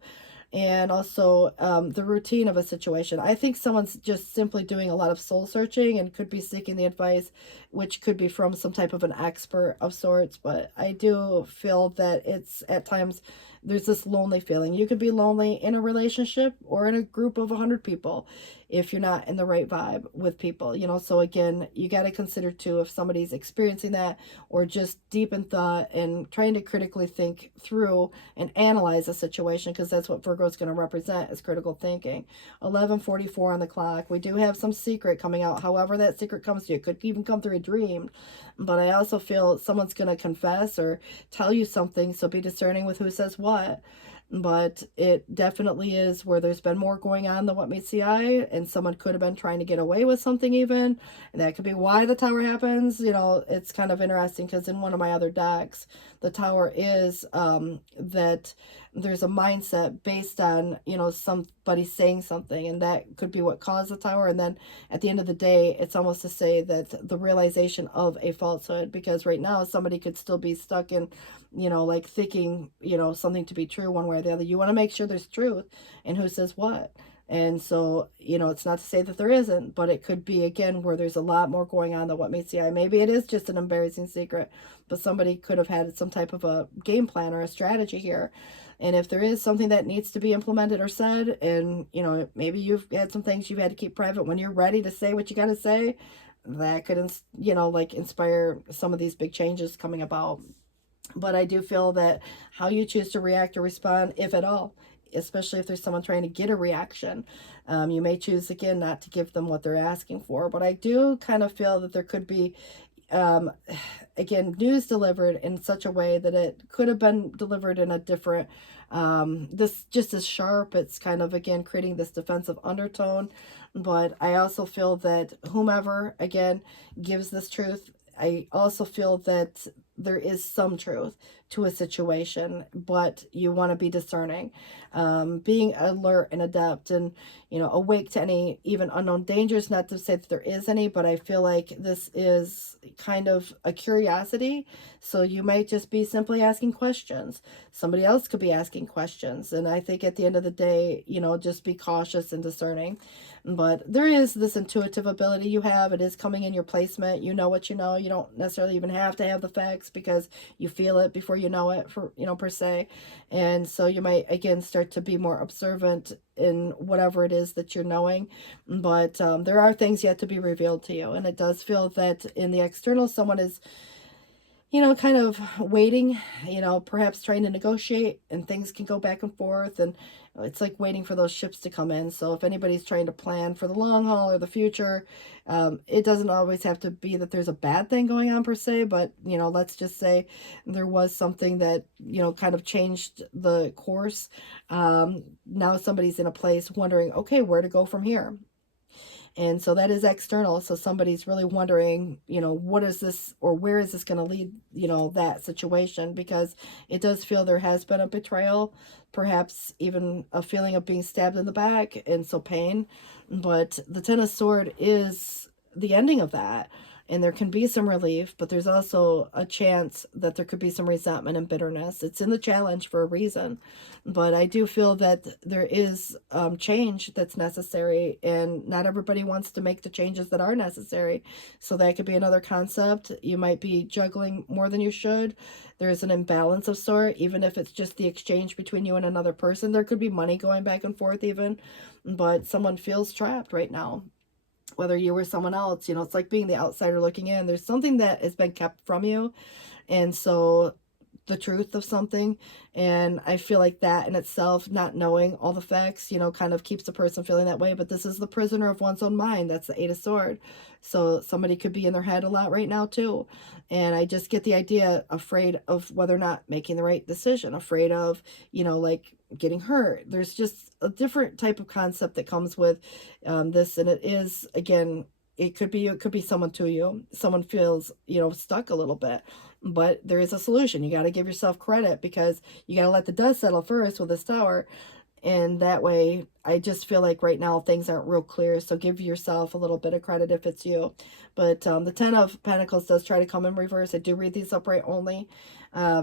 And also the routine of a situation. I think someone's just simply doing a lot of soul searching and could be seeking the advice, which could be from some type of an expert of sorts. But I do feel that it's at times there's this lonely feeling. You could be lonely in a relationship or in a group of 100 people if you're not in the right vibe with people, you know. So again, you got to consider too if somebody's experiencing that, or just deep in thought and trying to critically think through and analyze a situation, because that's what Virgo is going to represent, is critical thinking. 11:44 on the clock. We do have some secret coming out. However that secret comes to you, it could even come through a dream. But I also feel someone's going to confess or tell you something, so be discerning with who says what. But it definitely is where there's been more going on than what meets the eye, and someone could have been trying to get away with something even, and that could be why the Tower happens. You know, it's kind of interesting because in one of my other decks, the Tower is that there's a mindset based on, you know, somebody saying something, and that could be what caused the Tower. And then at the end of the day, it's almost to say that the realization of a falsehood, because right now somebody could still be stuck in, you know, like thinking, you know, something to be true one way or the other. You want to make sure there's truth and who says what. And so, you know, it's not to say that there isn't, but it could be, again, where there's a lot more going on than what meets the eye. Maybe it is just an embarrassing secret, but somebody could have had some type of a game plan or a strategy here. And if there is something that needs to be implemented or said, and, you know, maybe you've had some things you've had to keep private, when you're ready to say what you got to say, that could, you know, like inspire some of these big changes coming about. But I do feel that how you choose to react or respond, if at all, especially if there's someone trying to get a reaction, you may choose, again, not to give them what they're asking for. But I do kind of feel that there could be um, again, news delivered in such a way that it could have been delivered in a different, this just as sharp. It's kind of, again, creating this defensive undertone. But I also feel that whomever, again, gives this truth, I also feel that there is some truth to a situation, but you want to be discerning, being alert and adept, and awake to any even unknown dangers. Not to say that there is any, but I feel like this is kind of a curiosity. So you might just be simply asking questions. Somebody else could be asking questions, and I think at the end of the day, just be cautious and discerning. But there is this intuitive ability you have. It is coming in your placement. You know what you know. You don't necessarily even have to have the facts, because you feel it before you know it, for per se. And so you might, again, start to be more observant in whatever it is that you're knowing. But there are things yet to be revealed to you. And it does feel that in the external, someone is kind of waiting, perhaps trying to negotiate, and things can go back and forth, and it's like waiting for those ships to come in. So if anybody's trying to plan for the long haul or the future, it doesn't always have to be that there's a bad thing going on per se, but, let's just say there was something that, kind of changed the course. Now somebody's in a place wondering, okay, where to go from here. And so that is external. So somebody's really wondering, what is this, or where is this going to lead, that situation, because it does feel there has been a betrayal, perhaps even a feeling of being stabbed in the back, and so pain. But the Ten of Swords is the ending of that. And there can be some relief, but there's also a chance that there could be some resentment and bitterness. It's in the challenge for a reason. But I do feel that there is change that's necessary, and not everybody wants to make the changes that are necessary. So that could be another concept. You might be juggling more than you should. There's an imbalance of sort, even if it's just the exchange between you and another person. There could be money going back and forth even, but someone feels trapped right now. Whether you or someone else, it's like being the outsider looking in. There's something that has been kept from you. And so the truth of something, and I feel like that in itself, not knowing all the facts, kind of keeps the person feeling that way. But this is the prisoner of one's own mind. That's the Eight of Swords. So somebody could be in their head a lot right now too. And I just get the idea, afraid of whether or not making the right decision, afraid of, like getting hurt. There's just a different type of concept that comes with this. And it is, again, it could be someone to you. Someone feels, stuck a little bit, but there is a solution. You got to give yourself credit, because you got to let the dust settle first with this Tower. And that way, I just feel like right now things aren't real clear. So give yourself a little bit of credit if it's you. But the Ten of Pentacles does try to come in reverse. I do read these upright only.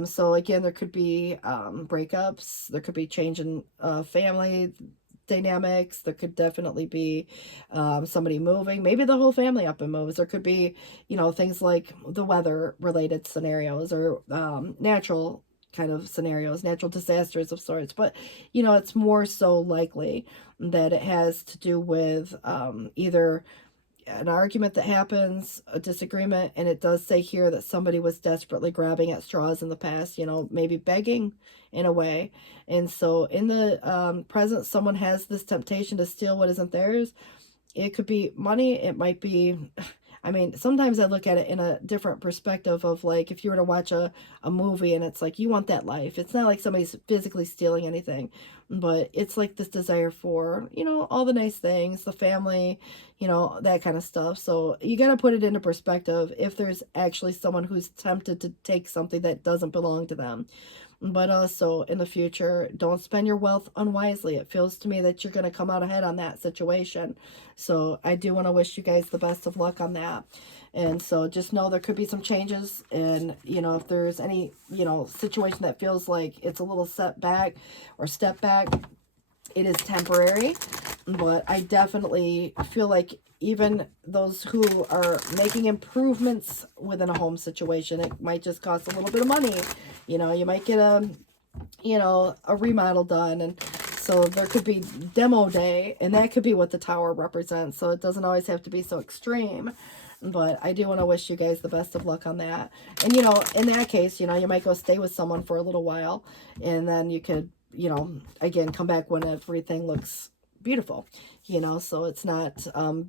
So again, there could be breakups. There could be change in family dynamics. There could definitely be somebody moving. Maybe the whole family up and moves. There could be, things like the weather related scenarios, or natural kind of scenarios, natural disasters of sorts. But it's more so likely that it has to do with either an argument that happens, a disagreement, and it does say here that somebody was desperately grabbing at straws in the past, maybe begging in a way. And so in the present, someone has this temptation to steal what isn't theirs. It could be money. It might be, I mean, sometimes I look at it in a different perspective of, like, if you were to watch a movie and it's like, you want that life. It's not like somebody's physically stealing anything, but it's like this desire for, all the nice things, the family, that kind of stuff. So you got to put it into perspective if there's actually someone who's tempted to take something that doesn't belong to them. But also in the future, don't spend your wealth unwisely. It feels to me that you're going to come out ahead on that situation. So I do want to wish you guys the best of luck on that. And so just know there could be some changes. And, if there's any, situation that feels like it's a little setback or step back, it is temporary. But I definitely feel like even those who are making improvements within a home situation, it might just cost a little bit of money. You might get a remodel done, and so there could be demo day, and that could be what the Tower represents. So it doesn't always have to be so extreme. But I do want to wish you guys the best of luck on that. And, in that case, you might go stay with someone for a little while, and then you could, again, come back when everything looks beautiful, so it's not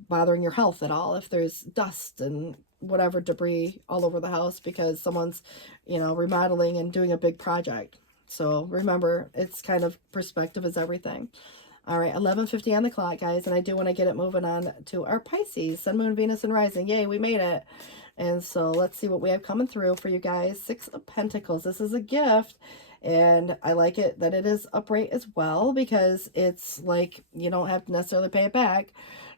bothering your health at all if there's dust and whatever debris all over the house because someone's, you know, remodeling and doing a big project. So remember, it's kind of perspective is everything. All right, 11:50 on the clock, guys, and I do want to get it moving on to our Pisces, Sun, Moon, Venus, and Rising. Yay, we made it. And so let's see what we have coming through for you guys. 6 of Pentacles. This is a gift, and I like it that it is upright as well because it's like you don't have to necessarily pay it back,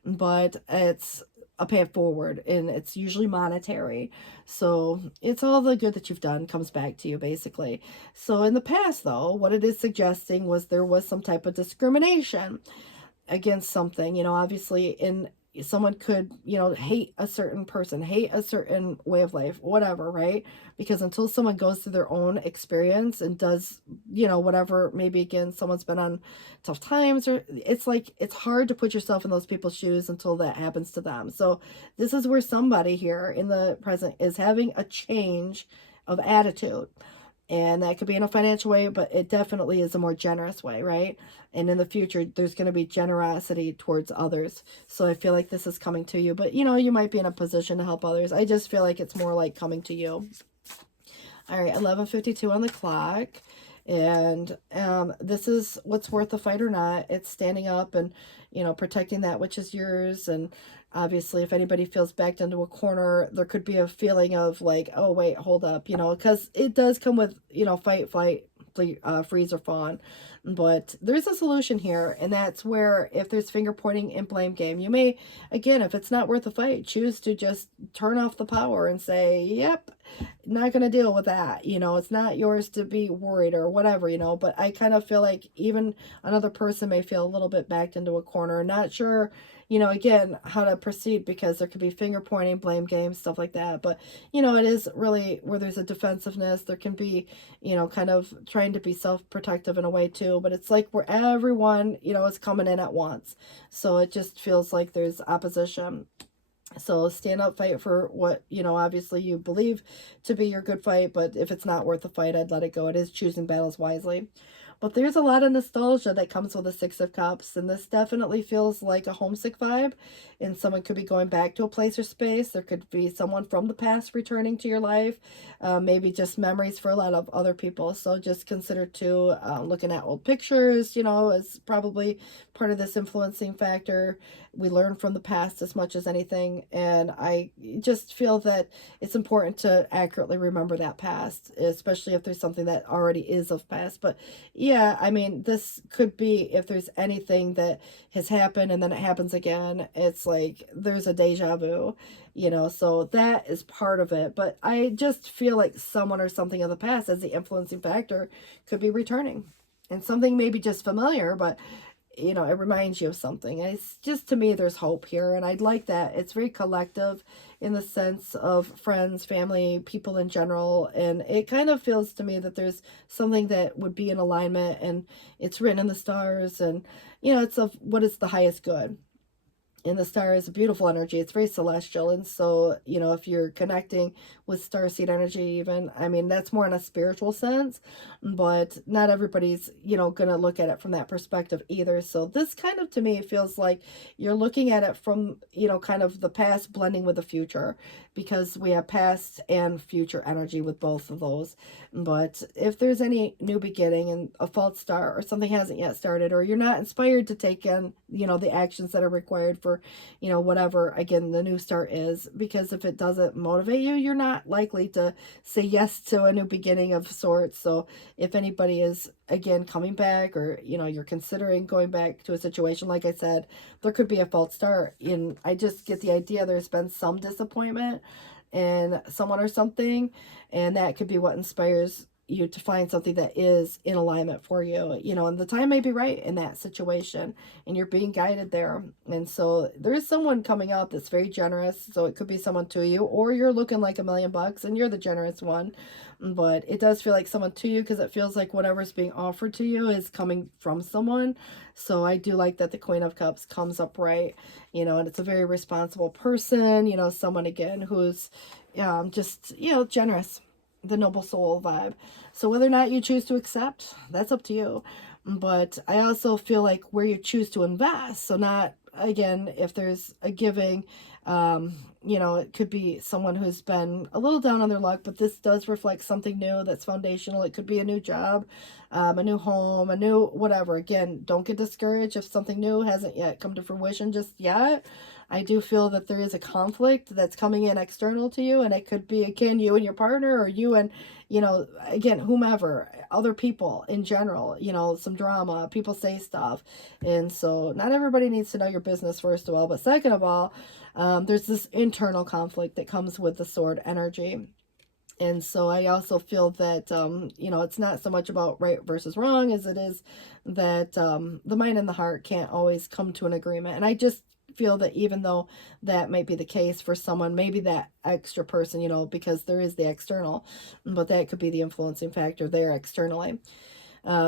but it's a pay it forward, and it's usually monetary. So it's all the good that you've done comes back to you, basically. So in the past, though, what it is suggesting was there was some type of discrimination against something. You know, obviously in someone could, you know, hate a certain person, hate a certain way of life, whatever, right? Because until someone goes through their own experience and does, you know, whatever, maybe again, someone's been on tough times, or it's like, it's hard to put yourself in those people's shoes until that happens to them. So this is where somebody here in the present is having a change of attitude. And that could be in a financial way, but it definitely is a more generous way, right? And in the future, there's going to be generosity towards others. So I feel like this is coming to you. But, you know, you might be in a position to help others. I just feel like it's more like coming to you. All right, 11:52 on the clock. And this is what's worth the fight or not. It's standing up and, you know, protecting that which is yours. And obviously, if anybody feels backed into a corner, there could be a feeling of like, oh, wait, hold up, you know, because it does come with, you know, fight, flight, freeze, or fawn. But there's a solution here, and that's where if there's finger pointing and blame game, you may, again, if it's not worth the fight, choose to just turn off the power and say, yep, not going to deal with that. You know, it's not yours to be worried or whatever, you know, but I kind of feel like even another person may feel a little bit backed into a corner, not sure, you know, again, how to proceed because there could be finger pointing, blame games, stuff like that. But, you know, it is really where there's a defensiveness. There can be, you know, kind of trying to be self-protective in a way too. But it's like where everyone, you know, is coming in at once. So it just feels like there's opposition. So stand up, fight for what, you know, obviously you believe to be your good fight. But if it's not worth the fight, I'd let it go. It is choosing battles wisely. But there's a lot of nostalgia that comes with the 6 of Cups, and this definitely feels like a homesick vibe, and someone could be going back to a place or space. There could be someone from the past returning to your life, maybe just memories for a lot of other people. So just consider too, looking at old pictures, you know, is probably part of this influencing factor. We learn from the past as much as anything, and I just feel that it's important to accurately remember that past, especially if there's something that already is of past. But yeah, I mean, this could be if there's anything that has happened and then it happens again, it's like there's a deja vu, you know, so that is part of it. But I just feel like someone or something of the past as the influencing factor could be returning. And something maybe just familiar, but you know, it reminds you of something. And it's just, to me, there's hope here. And I'd like that. It's very collective in the sense of friends, family, people in general. And it kind of feels to me that there's something that would be in alignment, and it's written in the stars. And, you know, it's of what is the highest good. And the star is a beautiful energy. It's very celestial. And so, you know, if you're connecting with starseed energy even, I mean, that's more in a spiritual sense, but not everybody's, you know, going to look at it from that perspective either. So this kind of, to me, feels like you're looking at it from, you know, kind of the past blending with the future, because we have past and future energy with both of those. But if there's any new beginning and a false start, or something hasn't yet started, or you're not inspired to take in, you know, the actions that are required for, you know, whatever, again, the new start is, because if it doesn't motivate you, you're not likely to say yes to a new beginning of sorts. So if anybody is, again, coming back, or, you know, you're considering going back to a situation, like I said, there could be a false start. And I just get the idea there's been some disappointment in someone or something, and that could be what inspires you to find something that is in alignment for you, you know, and the time may be right in that situation, and you're being guided there. And so there is someone coming up that's very generous. So it could be someone to you, or you're looking like $1,000,000 and you're the generous one. But it does feel like someone to you, because it feels like whatever's being offered to you is coming from someone. So I do like that the Queen of Cups comes up right, you know, and it's a very responsible person, you know, someone, again, who's just, you know, generous, the noble soul vibe. So whether or not you choose to accept, that's up to you. But I also feel like where you choose to invest, so not, again, if there's a giving, You know, it could be someone who's been a little down on their luck, but this does reflect something new that's foundational. It could be a new job, a new home, a new whatever. Again, don't get discouraged if something new hasn't yet come to fruition just yet. I do feel that there is a conflict that's coming in external to you, and it could be, again, you and your partner, or you and, you know, again, whomever, other people in general, you know, some drama, people say stuff. And so not everybody needs to know your business, first of all, but second of all, there's this internal conflict that comes with the sword energy. And so I also feel that, you know, it's not so much about right versus wrong as it is that the mind and the heart can't always come to an agreement. And I just feel that even though that might be the case for someone, maybe that extra person, you know, because there is the external, but that could be the influencing factor there externally.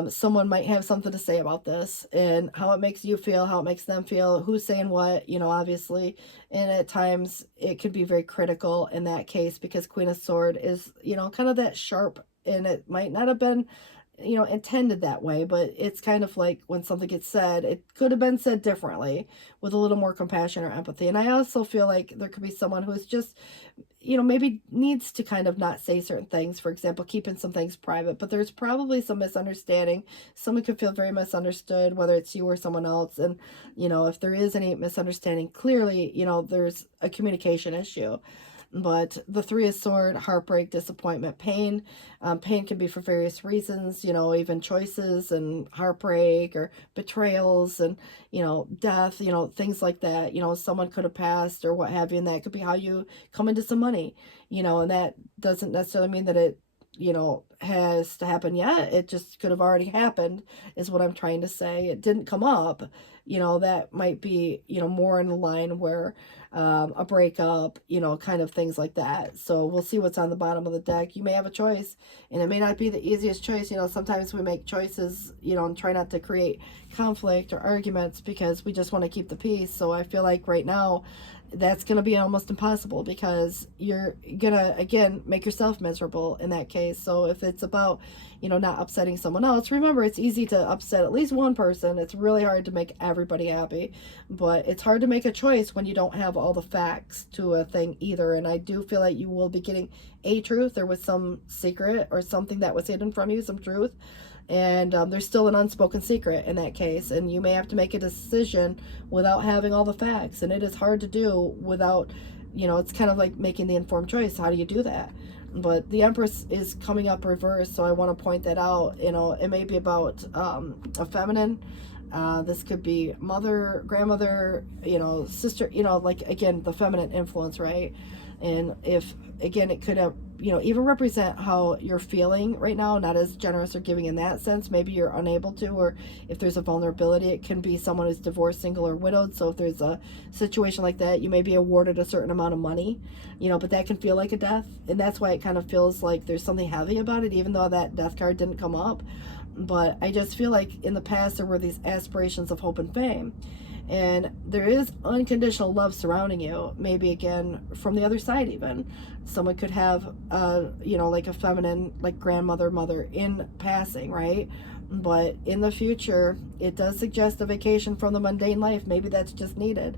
Someone might have something to say about this and how it makes you feel, how it makes them feel, who's saying what, you know, obviously. And at times it could be very critical in that case, because Queen of Sword is, you know, kind of that sharp, and it might not have been, you know, intended that way, but it's kind of like when something gets said, it could have been said differently with a little more compassion or empathy. And I also feel like there could be someone who's just, you know, maybe needs to kind of not say certain things, for example, keeping some things private, but there's probably some misunderstanding. Someone could feel very misunderstood, whether it's you or someone else. And, you know, if there is any misunderstanding, clearly, you know, there's a communication issue. But the Three of Sword, heartbreak, disappointment, pain. Pain can be for various reasons, you know, even choices and heartbreak or betrayals and, you know, death, you know, things like that. You know, someone could have passed or what have you, and that could be how you come into some money, you know, and that doesn't necessarily mean that it, you know, has to happen yet. It just could have already happened, is what I'm trying to say. It didn't come up, you know, that might be, you know, more in the line where a breakup, you know, kind of things like that. So we'll see what's on the bottom of the deck. You may have a choice, and it may not be the easiest choice. You know, sometimes we make choices, you know, and try not to create conflict or arguments because we just want to keep the peace. So I feel like right now that's going to be almost impossible, because you're going to, again, make yourself miserable in that case. So if it's about, you know, not upsetting someone else, remember, it's easy to upset at least one person. It's really hard to make everybody happy, but it's hard to make a choice when you don't have all the facts to a thing either. And I do feel like you will be getting a truth. There was some secret or something that was hidden from you, some truth. And there's still an unspoken secret in that case, and you may have to make a decision without having all the facts, and it is hard to do without, you know, it's kind of like making the informed choice. How do you do that? But the Empress is coming up reversed, so I want to point that out. You know, it may be about a feminine. This could be mother, grandmother, you know, sister, you know, like, again, the feminine influence, right? And if, again, it could have, you know, even represent how you're feeling right now, not as generous or giving in that sense. Maybe you're unable to, or if there's a vulnerability, it can be someone who's divorced, single, or widowed. So if there's a situation like that, you may be awarded a certain amount of money, you know, but that can feel like a death. And that's why it kind of feels like there's something heavy about it, even though that death card didn't come up. But I just feel like in the past there were these aspirations of hope and fame. And there is unconditional love surrounding you, maybe, again, from the other side. Even someone could have you know, like a feminine, like grandmother, mother in passing, right? But in the future, it does suggest a vacation from the mundane life. Maybe that's just needed,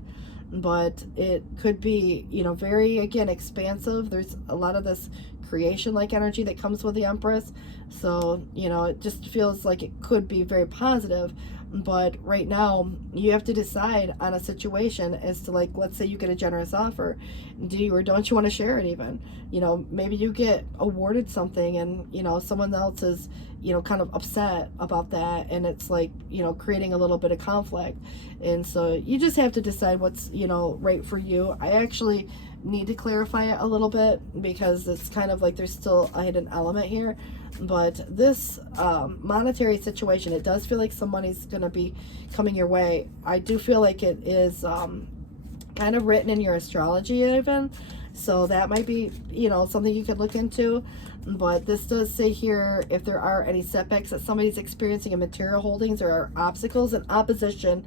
but it could be, you know, very, again, expansive. There's a lot of this creation like energy that comes with the Empress. So, you know, it just feels like it could be very positive. But right now you have to decide on a situation as to, like, let's say you get a generous offer. Do you or don't you want to share it? Even, you know, maybe you get awarded something and, you know, someone else is, you know, kind of upset about that, and it's like, you know, creating a little bit of conflict. And so you just have to decide what's, you know, right for you. I actually need to clarify it a little bit, because it's kind of like there's still a hidden element here. But this monetary situation, it does feel like some money's going to be coming your way. I do feel like it is kind of written in your astrology even. So that might be, you know, something you could look into. But this does say here, if there are any setbacks that somebody's experiencing in material holdings, there are obstacles and opposition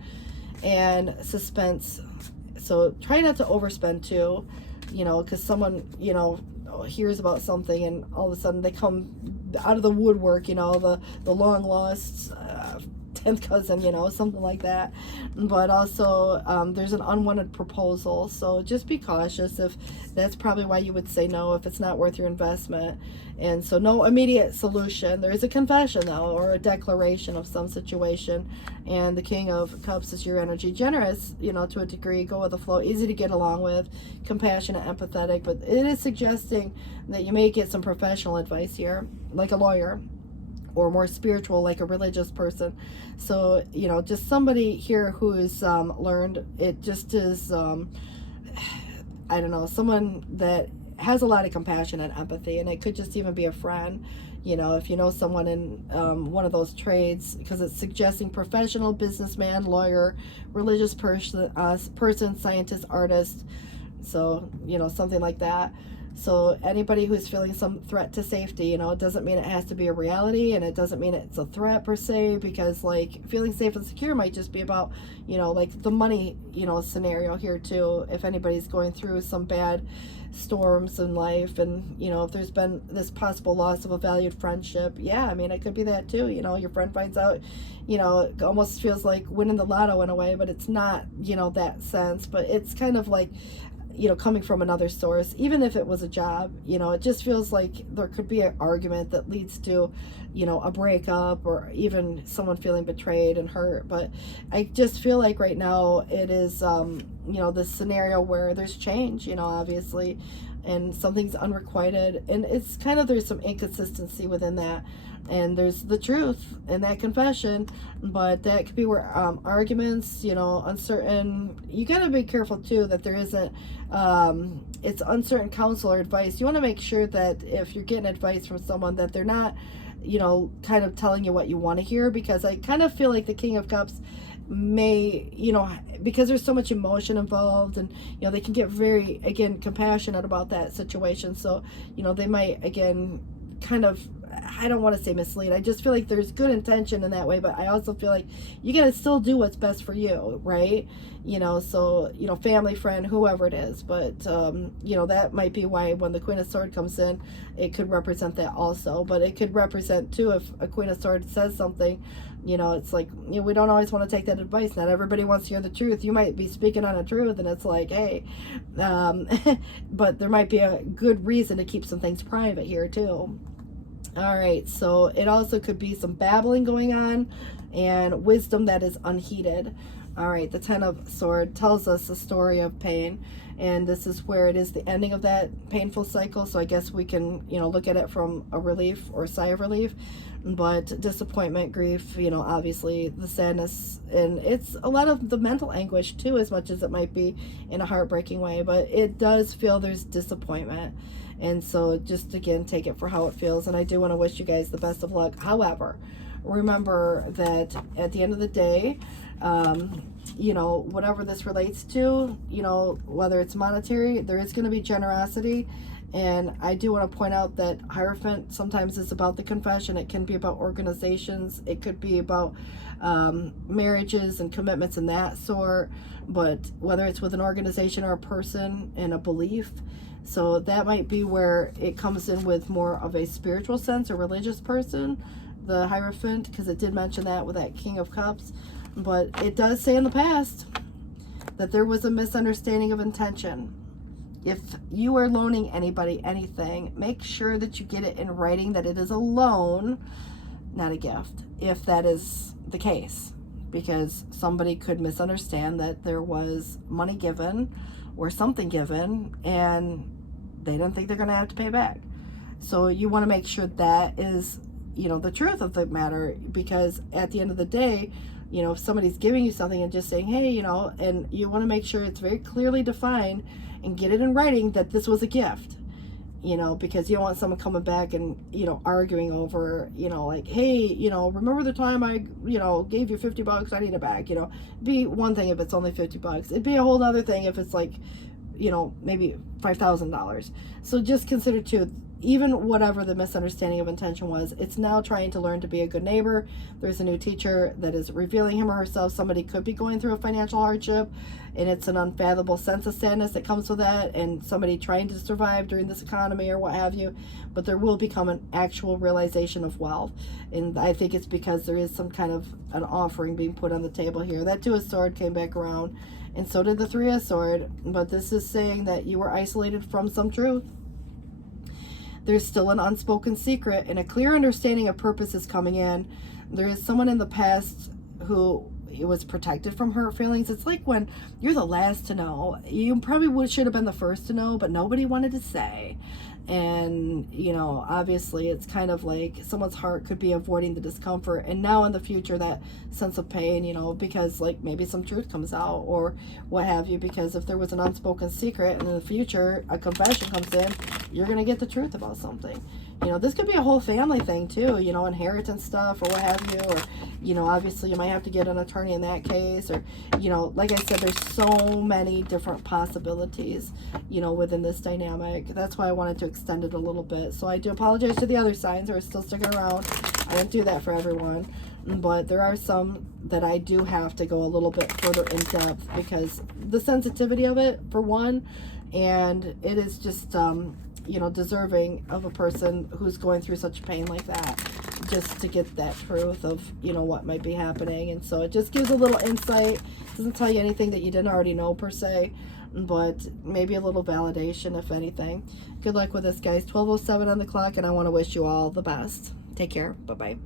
and suspense. So try not to overspend too, you know, because someone, you know, hears about something and all of a sudden they come out of the woodwork, you know, the long lost 10th cousin, you know, something like that. But also there's an unwanted proposal, so just be cautious if that's probably why you would say no, if it's not worth your investment. And so no immediate solution. There is a confession though, or a declaration of some situation. And the King of Cups is your energy. Generous, you know, to a degree, go with the flow, easy to get along with, compassionate, empathetic, but it is suggesting that you may get some professional advice here, like a lawyer, or more spiritual, like a religious person. So, you know, just somebody here who's learned, it just is, I don't know, someone that has a lot of compassion and empathy, and it could just even be a friend, you know, if you know someone in one of those trades, because it's suggesting professional, businessman, lawyer, religious person, scientist, artist, so, you know, something like that. So anybody who's feeling some threat to safety, you know, it doesn't mean it has to be a reality, and it doesn't mean it's a threat per se, because like feeling safe and secure might just be about, you know, like the money, you know, scenario here too. If anybody's going through some bad storms in life, and you know, if there's been this possible loss of a valued friendship, yeah, I mean, it could be that too. You know, your friend finds out, you know, it almost feels like winning the lotto in a way, but it's not, you know, that sense, but it's kind of like, you know, coming from another source. Even if it was a job, you know, it just feels like there could be an argument that leads to, you know, a breakup, or even someone feeling betrayed and hurt. But I just feel like right now it is, you know, this scenario where there's change, you know, obviously, and something's unrequited, and it's kind of, there's some inconsistency within that, and there's the truth in that confession, but that could be where arguments, you know, uncertain, you got to be careful too that there isn't it's uncertain counsel or advice. You want to make sure that if you're getting advice from someone, that they're not, you know, kind of telling you what you want to hear, because I kind of feel like the King of Cups may, you know, because there's so much emotion involved, and you know, they can get very, again, compassionate about that situation. So, you know, they might, again, kind of, I don't want to say mislead. I just feel like there's good intention in that way, but I also feel like you got to still do what's best for you, right? You know, so, you know, family, friend, whoever it is. But, you know, that might be why when the Queen of Swords comes in, it could represent that also. But it could represent, too, if a Queen of Swords says something, you know, it's like, you know, we don't always want to take that advice. Not everybody wants to hear the truth. You might be speaking on a truth, and it's like, hey, but there might be a good reason to keep some things private here, too. All right, so it also could be some babbling going on and wisdom that is unheeded. All right, the Ten of Swords tells us a story of pain, and this is where it is the ending of that painful cycle. So I guess we can, you know, look at it from a relief or sigh of relief. But disappointment, grief, you know, obviously the sadness, and it's a lot of the mental anguish too, as much as it might be in a heartbreaking way, but it does feel there's disappointment. And so just, again, take it for how it feels. And I do want to wish you guys the best of luck. However, remember that at the end of the day, you know, whatever this relates to, you know, whether it's monetary, there is going to be generosity. And I do want to point out that Hierophant sometimes is about the confession. It can be about organizations. It could be about marriages and commitments and that sort. But whether it's with an organization or a person and a belief, so that might be where it comes in with more of a spiritual sense, a religious person, the Hierophant, because it did mention that with that King of Cups. But it does say in the past that there was a misunderstanding of intention. If you are loaning anybody anything, make sure that you get it in writing that it is a loan, not a gift, if that is the case. Because somebody could misunderstand that there was money given or something given, and they don't think they're going to have to pay back. So you want to make sure that is, you know, the truth of the matter, because at the end of the day, you know, if somebody's giving you something and just saying, hey, you know, and you want to make sure it's very clearly defined and get it in writing that this was a gift, you know, because you don't want someone coming back and, you know, arguing over, you know, like, hey, you know, remember the time I, you know, gave you $50, I need it back, you know. It'd be one thing if it's only $50. It'd be a whole other thing if it's like, you know, maybe $5,000. So just consider too, even whatever the misunderstanding of intention was, it's now trying to learn to be a good neighbor. There's a new teacher that is revealing him or herself. Somebody could be going through a financial hardship, and it's an unfathomable sense of sadness that comes with that, and somebody trying to survive during this economy or what have you. But there will become an actual realization of wealth, and I think it's because there is some kind of an offering being put on the table here. That Two of Swords came back around, and so did the Three of Swords. But this is saying that you were isolated from some truth. There's still an unspoken secret, and a clear understanding of purpose is coming in. There is someone in the past who was protected from hurt feelings. It's like when you're the last to know. You probably should have been the first to know, but nobody wanted to say. And, you know, obviously it's kind of like someone's heart could be avoiding the discomfort. And now in the future, that sense of pain, you know, because like maybe some truth comes out or what have you. Because if there was an unspoken secret and in the future a confession comes in, you're going to get the truth about something. You know, this could be a whole family thing too, you know, inheritance stuff or what have you. Or, you know, obviously you might have to get an attorney in that case. Or, you know, like I said, there's so many different possibilities, you know, within this dynamic. That's why I wanted to extend it a little bit. So I do apologize to the other signs who are still sticking around. I didn't do that for everyone. But there are some that I do have to go a little bit further in depth because the sensitivity of it, for one, and it is just, you know, deserving of a person who's going through such pain like that, just to get that truth of, you know, what might be happening. And so it just gives a little insight. It doesn't tell you anything that you didn't already know per se, but maybe a little validation, if anything. Good luck with this, guys. 12:07 on the clock, and I want to wish you all the best. Take care. Bye-bye.